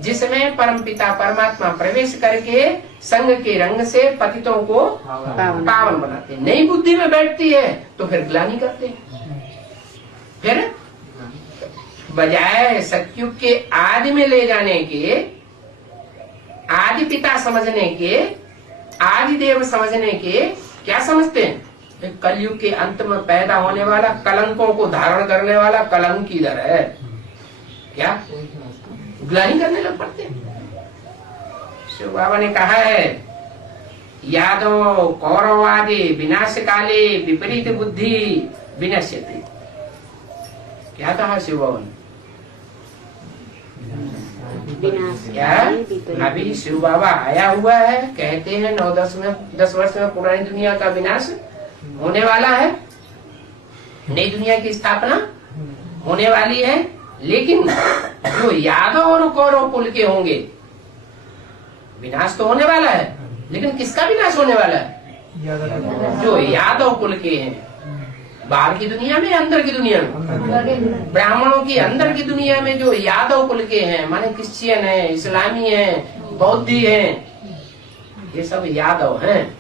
जिसमें परमपिता परमात्मा प्रवेश करके संग के रंग से पतितों को पावन बनाते हैं। नई बुद्धि में बैठती है तो फिर ग्लानि करते हैं। फिर बजाय सतयुग के आदि में ले जाने के, आदि पिता समझने के, आदि देव समझने के, क्या समझते हैं? कलयुग के अंत में पैदा होने वाला, कलंकों को धारण करने वाला कलंकी दर है। क्या ग्लानि करने लग पड़ते हैं। शिव बाबा ने कहा है यादव कौरवादि विनाश काले विपरीत बुद्धि विनश्यति। क्या कहा शिव बाबा ने? विनाश क्या काले विपरीत अभी शिव बाबा आया हुआ है, कहते हैं 9-10 वर्ष में पुरानी दुनिया का विनाश होने वाला है, नई दुनिया की स्थापना होने वाली है। लेकिन जो यादव और कौरव कुल के होंगे, विनाश तो होने वाला है, लेकिन किसका विनाश होने वाला है? जो यादव कुल के हैं। बाहर की दुनिया में, अंदर की दुनिया में, ब्राह्मणों की अंदर की दुनिया में जो यादव कुल के हैं, माने क्रिश्चियन है, इस्लामी है, बौद्धि है, ये सब यादव हैं,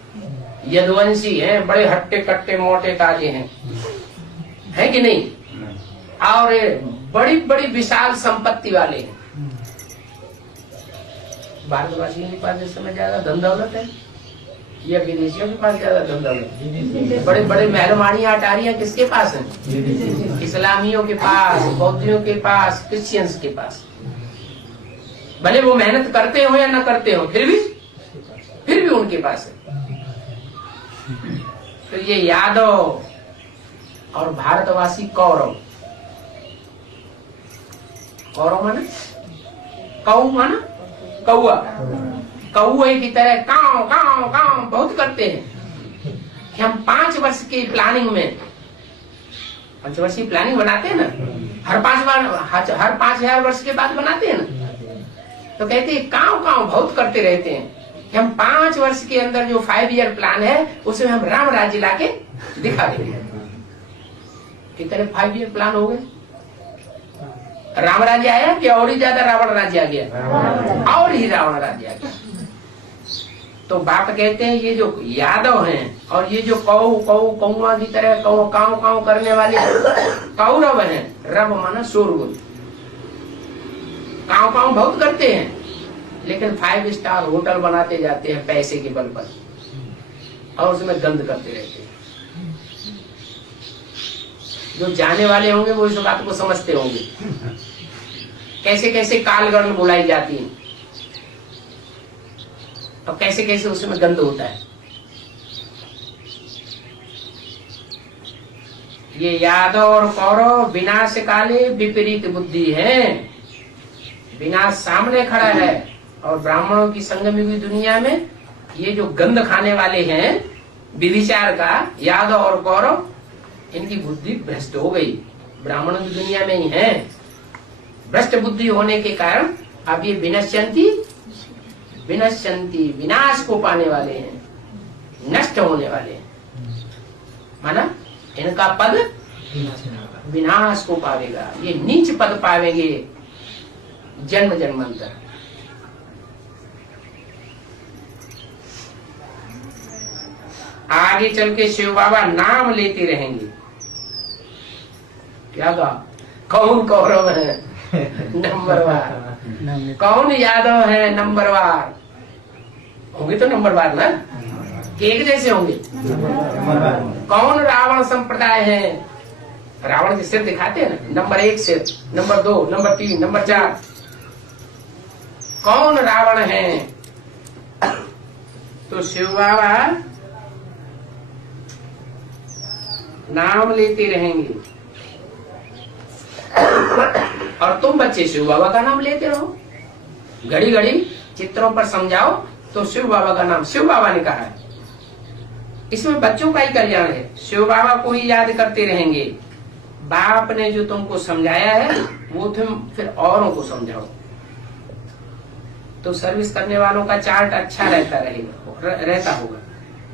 यदुवंशी हैं, बड़े हट्टे कट्टे मोटे ताजे हैं कि नहीं? और बड़ी बड़ी विशाल संपत्ति वाले हैं। भारतवासियों के पास इस समय ज्यादा धन दौलत है या विदेशियों के पास ज्यादा धन दौलत? बड़े बड़े महलमाड़ियां अटारियां किसके पास हैं? इस्लामियों के पास, बौद्धियों के पास, क्रिश्चियंस के पास। भले वो मेहनत करते हो या न करते हो, फिर भी उनके पास है। तो ये यादव और भारतवासी कौरव, कौरव माना कौ, माना कौआ, कौए की तरह काव काव काव बहुत करते हैं कि हम 5 वर्ष की प्लानिंग में, 5 वर्षीय प्लानिंग बनाते हैं ना, हर 5,000 वर्ष के बाद बनाते हैं ना, तो कहते हैं काव काव बहुत करते रहते हैं कि हम 5 वर्ष के अंदर जो 5 ईयर प्लान है उसमें हम राम राज्य लाके दिखा देंगे। कितने 5 ईयर प्लान हो गए? राम राज्य आया कि और ही ज्यादा रावण राज्य आ गया? और ही रावण राज्य आ गया। तो बाप कहते हैं ये जो यादव हैं और ये जो कौआ की तरह काव काव करने वाले कौरव हैं, रब माना शोरगुल, काव काव बहुत करते हैं, लेकिन 5 स्टार होटल बनाते जाते हैं पैसे के बल पर और उसमें गंद करते रहते हैं। जो जाने वाले होंगे वो इस बात को समझते होंगे, कैसे कैसे कालगण बुलाई जाती है और कैसे कैसे उसमें गंद होता है। ये यादव और कौरव विनाश काले विपरीत बुद्धि है। विनाश सामने खड़ा है और ब्राह्मणों की संगम युगी दुनिया में ये जो गंद खाने वाले हैं विविचार का, यादव और कौरव, इनकी बुद्धि भ्रष्ट हो गई, ब्राह्मणों की दुनिया में ही है। भ्रष्ट बुद्धि होने के कारण अब ये विनश्यंती विनाश को पाने वाले हैं, नष्ट होने वाले हैं। माना इनका पद विनाश को पावेगा, ये नीच पद पावेंगे जन्म जन्मांतर। आगे चल के शिव बाबा नाम लेते रहेंगे। क्या कहा? कौन कौरव है नंबरवार, कौन यादव है नंबरवार? होंगे तो नंबरवार ना, कि एक जैसे होंगे? कौन रावण संप्रदाय है? रावण के सिर दिखाते हैं ना, नंबर 1 सिर, नंबर 2, नंबर 3, नंबर 4। कौन रावण है? तो शिव बाबा नाम लेते रहेंगे और तुम बच्चे शिव बाबा का नाम लेते रहो। घड़ी घड़ी चित्रों पर समझाओ तो शिव बाबा का नाम, शिव बाबा ने कहा है, इसमें बच्चों का ही कल्याण है। शिव बाबा को ही याद करते रहेंगे। बाप ने जो तुमको समझाया है वो तुम फिर औरों को समझाओ, तो सर्विस करने वालों का चार्ट अच्छा रहता होगा।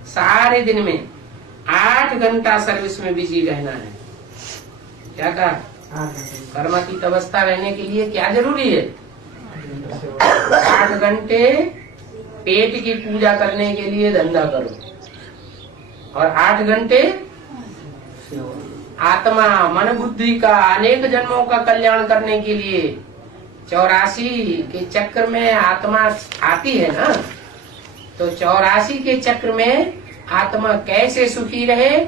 सारे दिन में 8 घंटा सर्विस में बिजी रहना है। क्या कहा? कर्म की अवस्था रहने के लिए क्या जरूरी है? 8 घंटे पेट की पूजा करने के लिए धंधा करो और 8 घंटे आत्मा मन बुद्धि का अनेक जन्मों का कल्याण करने के लिए। 84 के चक्र में आत्मा आती है ना, तो 84 के चक्र में आत्मा कैसे सुखी रहे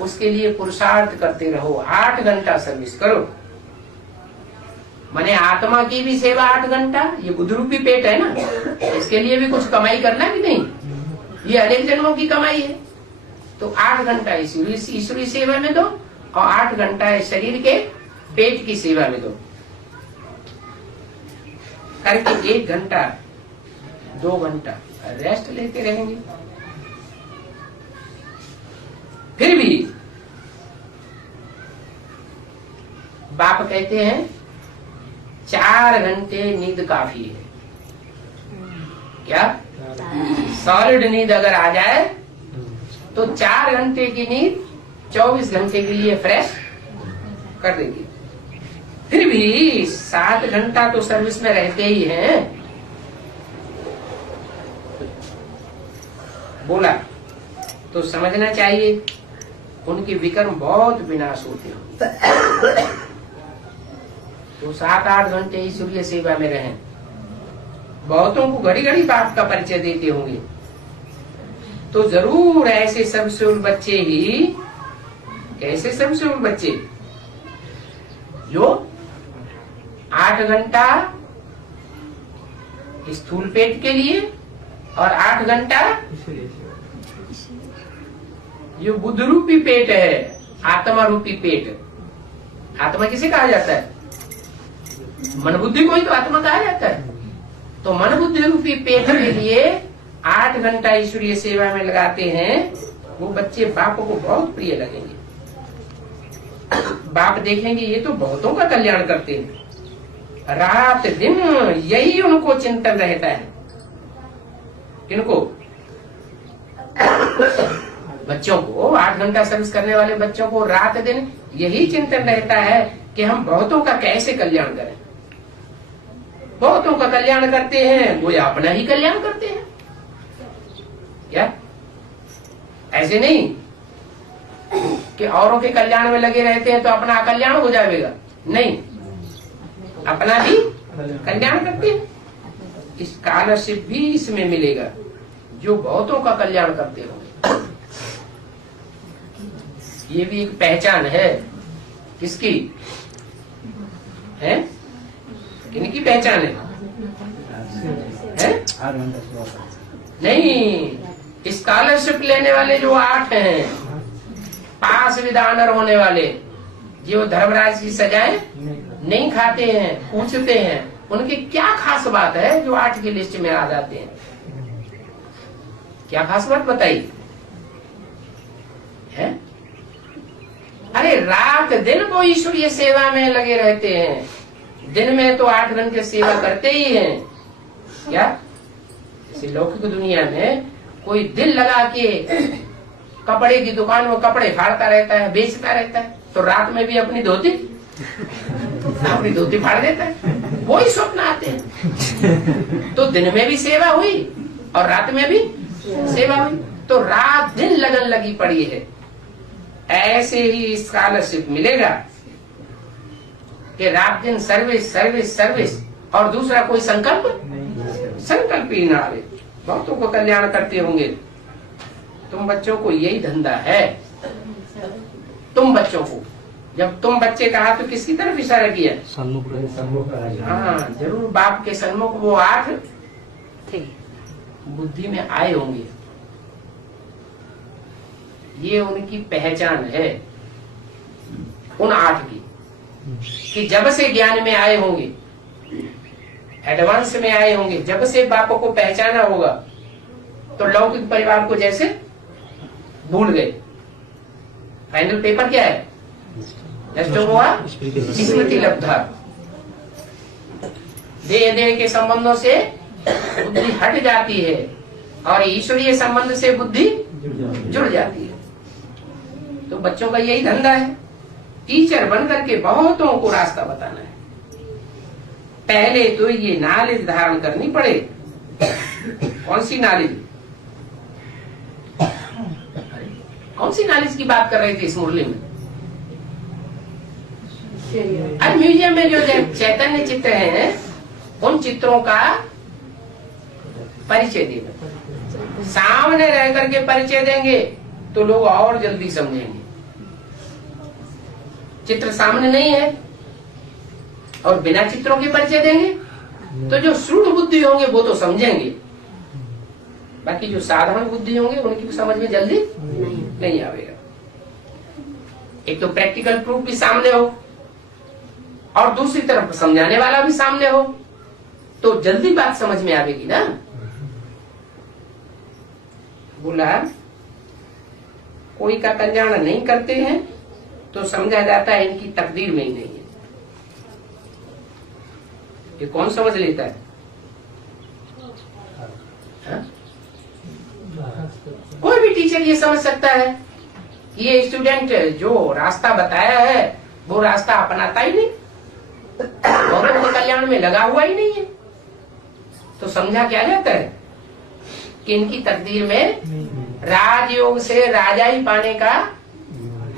उसके लिए पुरुषार्थ करते रहो। 8 घंटा सर्विस करो। माने आत्मा की भी सेवा 8 घंटा, ये बुद्धरूपी पेट है ना, इसके लिए भी कुछ कमाई करना भी नहीं, ये अनेक जन्मों की कमाई है। तो 8 घंटा ईश्वरी सेवा में दो और 8 घंटा शरीर के पेट की सेवा में दो। करके 1 घंटा 2 घंटा रेस्ट लेते रहेंगे। फिर भी बाप कहते हैं 4 घंटे नींद काफी है। क्या सॉलिड नींद अगर आ जाए तो 4 घंटे की नींद 24 घंटे के लिए फ्रेश कर देगी। फिर भी 7 घंटा तो सर्विस में रहते ही हैं। बोला तो समझना चाहिए उनके विकर्म बहुत विनाश होते हैं। तो 7-8 घंटे ईश्वरीय सेवा में रहें। बहुतों को घड़ी घड़ी बाप का परिचय देते होंगे, तो जरूर ऐसे सबसे बच्चे ही, कैसे सबसे बच्चे जो 8 घंटा स्थूल पेट के लिए और 8 घंटा जो बुद्ध रूपी पेट है, आत्मा रूपी पेट। आत्मा किसे कहा जाता है? मन बुद्धि को ही तो आत्मा कहा जाता है। तो मन बुद्धि रूपी पेट के लिए 8 घंटा ईश्वरीय सेवा में लगाते हैं। वो बच्चे बाप को बहुत प्रिय लगेंगे। बाप देखेंगे ये तो बहुतों का कल्याण करते हैं। रात दिन यही उनको चिंतन रहता है। इनको बच्चों को 8 घंटा सर्विस करने वाले बच्चों को रात दिन यही चिंतन रहता है कि हम बहुतों का कैसे कल्याण करें। बहुतों का कल्याण करते हैं, वो अपना ही कल्याण करते हैं। क्या ऐसे नहीं कि औरों के कल्याण में लगे रहते हैं तो अपना अकल्याण हो जाएगा? नहीं, अपना भी कल्याण करते हैं। इस स्कॉलरशिप भी इसमें मिलेगा जो बहुतों का कल्याण करते हो। ये भी एक पहचान है। किसकी है? किनकी पहचान है? नहीं, स्कॉलरशिप लेने वाले जो 8 हैं, पास विद ऑनर होने वाले, जो धर्मराज की सजाएं नहीं खाते हैं, पूछते हैं उनकी क्या खास बात है जो 8 की लिस्ट में आ जाते हैं? क्या खास बात बताइए? है? अरे रात दिन वो ईश्वरीय सेवा में लगे रहते हैं। दिन में तो 8 घंटे सेवा करते ही हैं। क्या इसी लौकिक दुनिया में कोई दिल लगा के कपड़े की दुकान में कपड़े फाड़ता रहता है, बेचता रहता है, तो रात में भी अपनी धोती फाड़ देता है। वही स्वप्न आते हैं। तो दिन में भी सेवा हुई और रात में भी सेवा हुई, तो रात दिन लगन लगी पड़ी है। ऐसे ही स्कॉलरशिप मिलेगा कि रात दिन सर्विस सर्विस सर्विस, और दूसरा कोई संकल्प ही ना आवे। बहुतों को कल्याण करते होंगे। तुम बच्चों को यही धंधा है। तुम बच्चों को, जब तुम बच्चे कहा तो किसकी तरफ इशारा किया? हाँ, जरूर बाप के सन्मुख वो 8 बुद्धि में आए होंगे। ये उनकी पहचान है उन 8 की, कि जब से ज्ञान में आए होंगे, एडवांस में आए होंगे, जब से बापों को पहचाना होगा, तो लौकिक परिवार को जैसे भूल गए। फाइनल पेपर क्या है? नष्ट हुआ स्मृति लब्धा। देह के संबंधों से बुद्धि हट जाती है और ईश्वरीय संबंध से बुद्धि जुड़ जाती है। तो बच्चों का यही धंधा है, टीचर बनकर के बहुतों को रास्ता बताना है। पहले तो ये नॉलेज धारण करनी पड़े। कौन सी नॉलेज? कौन सी नॉलेज की बात कर रहे थे इस मुरली में? आज म्यूजियम में जो चैतन्य चित्र हैं, उन चित्रों का परिचय देना। सामने रह करके परिचय देंगे तो लोग और जल्दी समझेंगे। चित्र सामने नहीं है और बिना चित्रों के परिचय देंगे तो जो श्रुत बुद्धि होंगे वो तो समझेंगे, बाकी जो साधारण बुद्धि होंगे उनकी समझ में जल्दी नहीं आवेगा। एक तो प्रैक्टिकल प्रूफ भी सामने हो और दूसरी तरफ समझाने वाला भी सामने हो, तो जल्दी बात समझ में आवेगी ना। बोला कोई का कल्याण नहीं करते हैं तो समझा जाता है इनकी तकदीर में ही नहीं है। ये कौन समझ लेता है? हा? कोई भी टीचर ये समझ सकता है कि ये स्टूडेंट जो रास्ता बताया है वो रास्ता अपनाता ही नहीं और उनके कल्याण में लगा हुआ ही नहीं है। तो समझा क्या जाता है कि इनकी तकदीर में राजयोग से राजा ही पाने का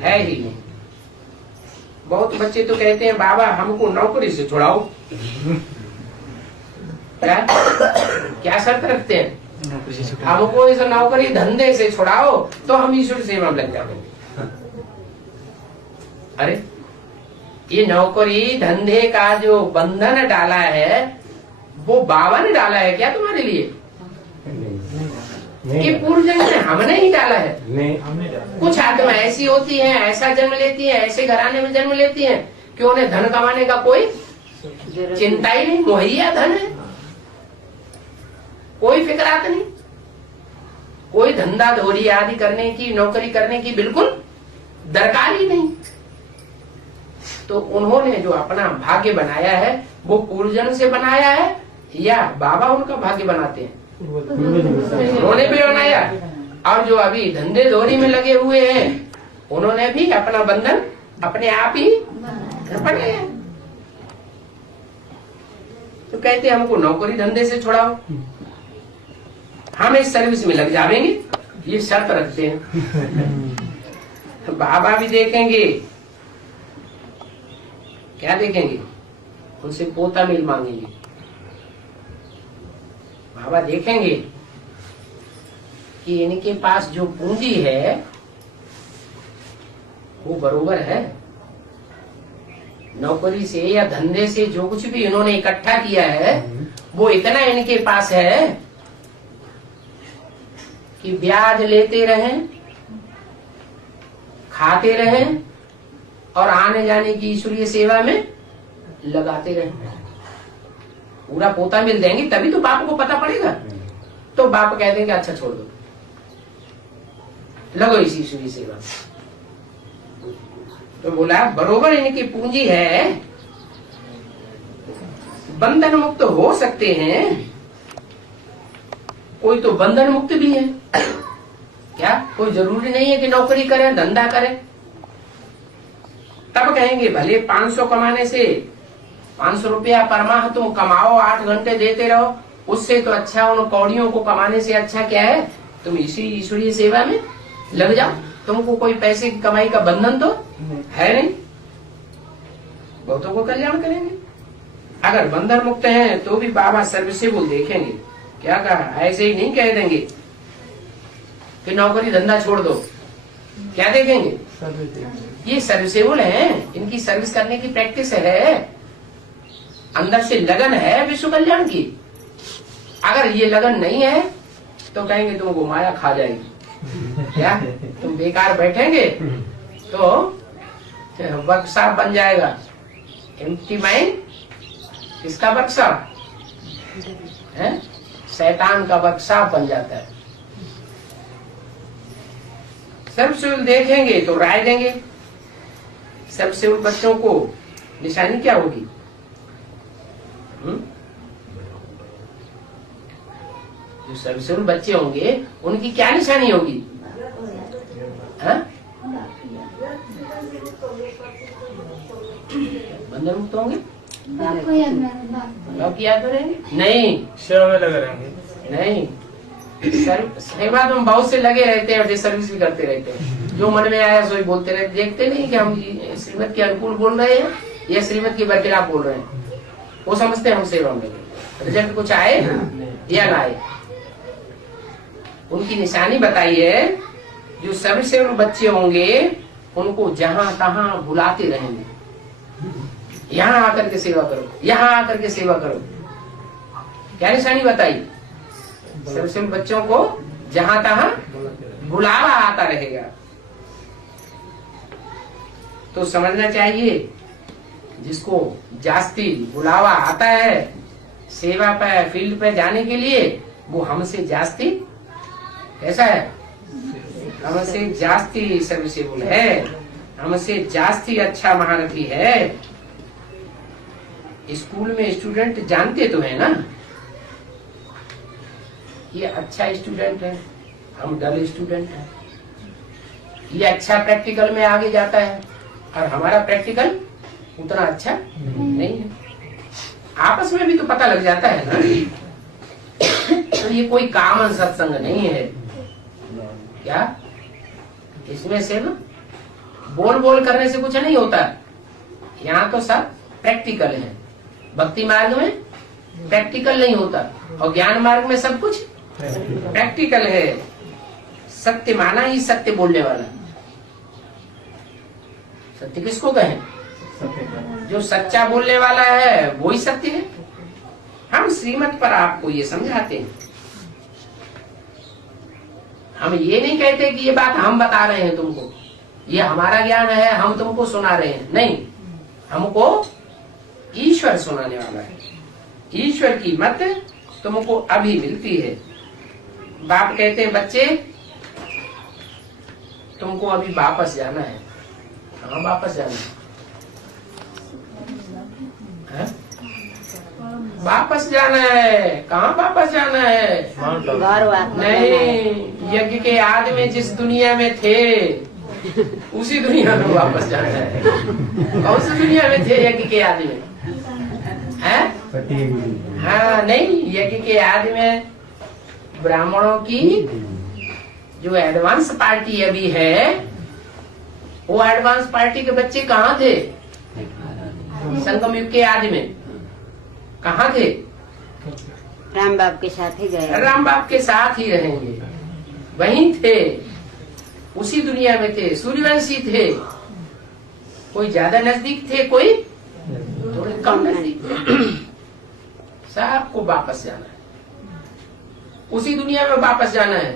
है ही नहीं। बहुत बच्चे तो कहते हैं बाबा हमको नौकरी से छुड़ाओ। क्या शर्त रखते हैं? हमको इस नौकरी धंधे से छुड़ाओ तो हम ईश्वर सेवा में लग जाएंगे। अरे ये नौकरी धंधे का जो बंधन डाला है वो बाबा ने डाला है क्या तुम्हारे लिए? कि पूर्व जन्म में हमने ही डाला है? कुछ आत्मा ऐसी होती है, ऐसा जन्म लेती है, ऐसे घराने में जन्म लेती है कि उन्हें धन कमाने का कोई चिंता ही नहीं, मुहैया धन है, कोई फिक्रात नहीं, कोई धंधा धोरी आदि करने की, नौकरी करने की बिल्कुल दरकार ही नहीं। तो उन्होंने जो अपना भाग्य बनाया है वो पूर्व जन्म से बनाया है या बाबा उनका भाग्य बनाते हैं? उन्होंने भी बनाया। और जो अभी धंधे धोरी में लगे हुए हैं उन्होंने भी अपना बंधन अपने आप ही बनाया। तो कहते हमको नौकरी धंधे से छुड़ाओ, हम इस सर्विस में लग जाएंगे, ये शर्त रखते हैं। बाबा भी देखेंगे, क्या देखेंगे? उनसे पोता मिल मांगेंगे। बाबा देखेंगे कि इनके पास जो पूंजी है वो बरोबर है। नौकरी से या धंधे से जो कुछ भी इन्होंने इकट्ठा किया है वो इतना इनके पास है कि ब्याज लेते रहें, खाते रहें और आने जाने की ईश्वरीय सेवा में लगाते रहें। पूरा पोता मिल देंगे तभी तो बाप को पता पड़ेगा। तो बाप कह देंगे अच्छा छोड़ दो, लगो इसी ईश्वरीय सेवा। तो बोला बरोबर इनकी पूंजी है, बंधन मुक्त हो सकते हैं। कोई तो बंधन मुक्त भी है क्या? कोई जरूरी नहीं है कि नौकरी करें, धंधा करें। तब कहेंगे भले 500 कमाने से 500 रुपया पर माह तुम कमाओ, 8 घंटे देते रहो, उससे तो अच्छा उन कौड़ियों को कमाने से अच्छा क्या है तुम इसी ईश्वरीय सेवा में लग जाओ। तुमको कोई पैसे की कमाई का बंधन तो है नहीं, बहुतों को कल्याण करेंगे। अगर बंधन मुक्त हैं तो भी बाबा सर्विसेबल देखेंगे। क्या कहा? ऐसे ही नहीं कह देंगे कि नौकरी धंधा छोड़ दो। क्या देखेंगे? ये सर्विसेबल हैं, इनकी सर्विस करने की प्रैक्टिस है, अंदर से लगन है विश्व कल्याण की। अगर ये लगन नहीं है तो कहेंगे तुमको माया खा जाएगी। क्या तुम बेकार बैठेंगे तो वर्कशॉप बन जाएगा। एम्प्टी माइंड किसका वर्कशॉप है? शैतान का वर्कशॉप बन जाता है। सर्वसेवक देखेंगे तो राय देंगे। सर्वसेवक बच्चों को निशानी क्या होगी? जो सर्वसेवक बच्चे होंगे उनकी क्या निशानी होगी? बंधन मुक्त होंगे, बाप की याद में रहेंगे, नहीं सेवा में लगे रहेंगे, नहीं सेवा तो हम बहुत से लगे रहते हैं और सर्विस भी करते रहते हैं। जो मन में आया सो ही बोलते रहते। देखते नहीं कि हम श्रीमत के अनुकूल बोल रहे हैं या श्रीमत के बरखिलाफ बोल रहे हैं। वो समझते हैं हम सेवा में लगे। रिजल्ट कुछ आए या ना आए, उनकी निशानी बताइए। जो सर्वसेवक बच्चे होंगे उनको जहां तहां बुलाते रहेंगे, यहाँ आकर के सेवा करो, यहाँ आकर के सेवा करो। क्या निशानी बताई? सर्वसेवक बच्चों को जहां तहां बुलावा आता रहेगा। तो समझना चाहिए जिसको जास्ती बुलावा आता है सेवा पे फील्ड पे जाने के लिए वो हमसे जास्ती कैसा है, हमसे जास्ती सर्विसेबल है, हमसे जास्ती अच्छा महारथी है। स्कूल में स्टूडेंट जानते तो है ना ये अच्छा स्टूडेंट है, हम डल स्टूडेंट है। ये अच्छा प्रैक्टिकल में आगे जाता है और हमारा प्रैक्टिकल उतना अच्छा नहीं है। आपस में भी तो पता लग जाता है ना। तो ये कोई कॉमन सत्संग नहीं है क्या, इसमें से ना बोल बोल करने से कुछ नहीं होता। यहाँ तो सब प्रैक्टिकल है। भक्ति मार्ग में प्रैक्टिकल नहीं होता और ज्ञान मार्ग में सब कुछ प्रैक्टिकल है। सत्य माना ही सत्य बोलने वाला। सत्य किसको कहें, जो सच्चा बोलने वाला है वो ही सत्य है। हम श्रीमत पर आपको ये समझाते हैं, हम ये नहीं कहते कि ये बात हम बता रहे हैं तुमको, ये हमारा ज्ञान है हम तुमको सुना रहे हैं, नहीं, हमको ईश्वर सुनाने वाला है। ईश्वर की मत तुमको अभी मिलती है। बाप कहते हैं बच्चे तुमको अभी वापस जाना है। कहाँ वापस जाना है? वापस जाना है। कहाँ वापस जाना है? नहीं, यज्ञ के आदि में जिस दुनिया में थे उसी दुनिया में वापस जाना है। कौन सी दुनिया में थे यज्ञ के आदि में? है? हाँ, नहीं, यज्ञ के आदि में ब्राह्मणों की जो एडवांस पार्टी अभी है, वो एडवांस पार्टी के बच्चे कहाँ थे? संगम युग के आदि में कहाँ थे? राम बाप के साथ ही गए। राम बाप के साथ ही रहेंगे, वहीं थे, उसी दुनिया में थे, सूर्यवंशी थे। कोई ज्यादा नजदीक थे, कोई थोड़े कम नजदीक थे। सबको वापस जाना है, उसी दुनिया में वापस जाना है।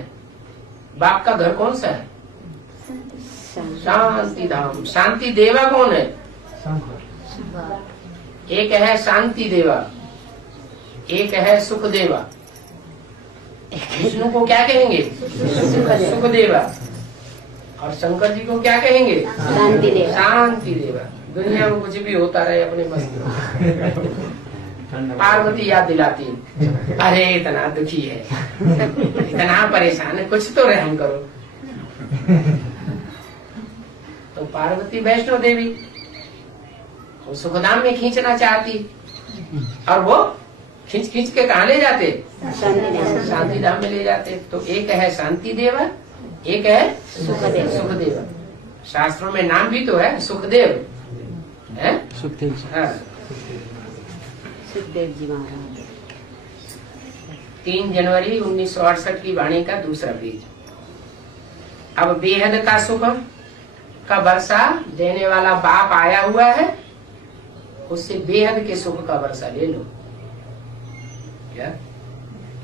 बाप का घर कौन सा है? शांति धाम। शांति देवा कौन है? एक है शांति देवा, एक है सुख देवा। विष्णु को क्या कहेंगे? सुख देवा। और शंकर जी को क्या कहेंगे? शांति देवा। शांति देवा। दुनिया में कुछ भी होता रहे अपने मस्त में। पार्वती याद दिलाती, अरे इतना दुखी है, इतना परेशान है, कुछ तो रहम करो। तो पार्वती वैष्णो देवी वो सुखधाम में खींचना चाहती, और वो खींच खींच के कहाँ ले जाते? शांति धाम में ले जाते। तो एक है शांति देवा, एक है सुखदेव। शास्त्रों में नाम भी तो है सुखदेव, है? सुखदेव। हाँ। सुखदेव जी महाराज। 3 जनवरी 1968 की वाणी का दूसरा पेज। अब बेहद का सुख का वर्षा देने वाला बाप आया हुआ है, उससे बेहद के सुख का वर्षा ले लो। क्या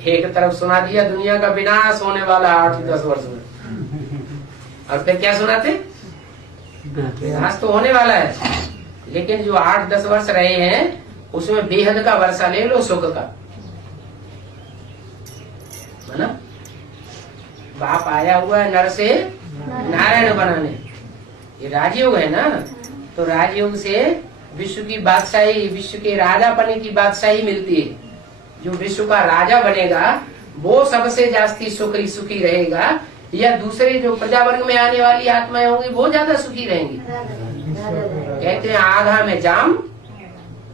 एक तरफ सुना दिया दुनिया का विनाश होने वाला 8-10 वर्ष में, और फिर क्या सुनाते? विनाश तो होने वाला है, लेकिन जो 8-10 वर्ष रहे हैं उसमें बेहद का वर्षा ले लो, सुख का, है ना? बाप आया हुआ है नर से नारायण बनाने। ये राजयोग है ना, तो राजयोग से विश्व की बादशाही, विश्व के राजापने की बादशाही मिलती है। जो विश्व का राजा बनेगा वो सबसे जास्ती सुखी रहेगा, या दूसरे जो प्रजावर्ग में आने वाली आत्माएं होंगी वो ज्यादा सुखी रहेंगी। कहते हैं आधा में जाम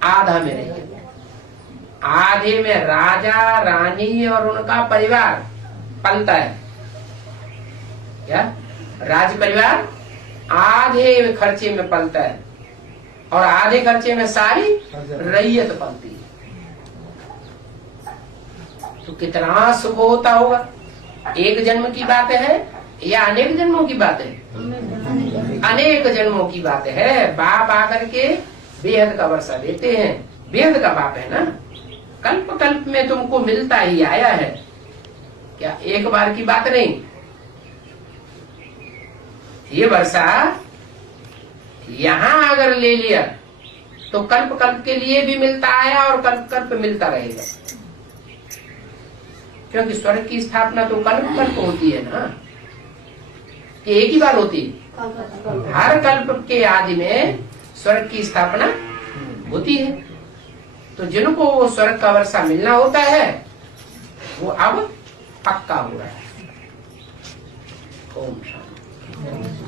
आधा में रहिए। आधे में राजा रानी और उनका परिवार पलता है। क्या? राज परिवार आधे खर्चे में पलता है, और आधे खर्चे में सारी रैयत पलती है। तो कितना सुख होता होगा? एक जन्म की बात है या अनेक जन्मों की बात है? अनेक जन्मों की बात है। बाप आकर के बेहद का वर्षा देते हैं। बेहद का बाप है ना, कल्प कल्प में तुमको मिलता ही आया है। क्या एक बार की बात नहीं? ये वर्षा यहाँ अगर ले लिया तो कल्प कल्प के लिए भी मिलता आया और कल्प कल्प मिलता रहेगा, क्योंकि स्वर्ग की स्थापना तो कल्प कल्प होती है ना, कि एक ही बार होती है। हर कल्प के आदि में स्वर्ग की स्थापना होती है। तो जिनको वो स्वर्ग का वर्षा मिलना होता है वो अब पक्का हो रहा है। ओम शांति।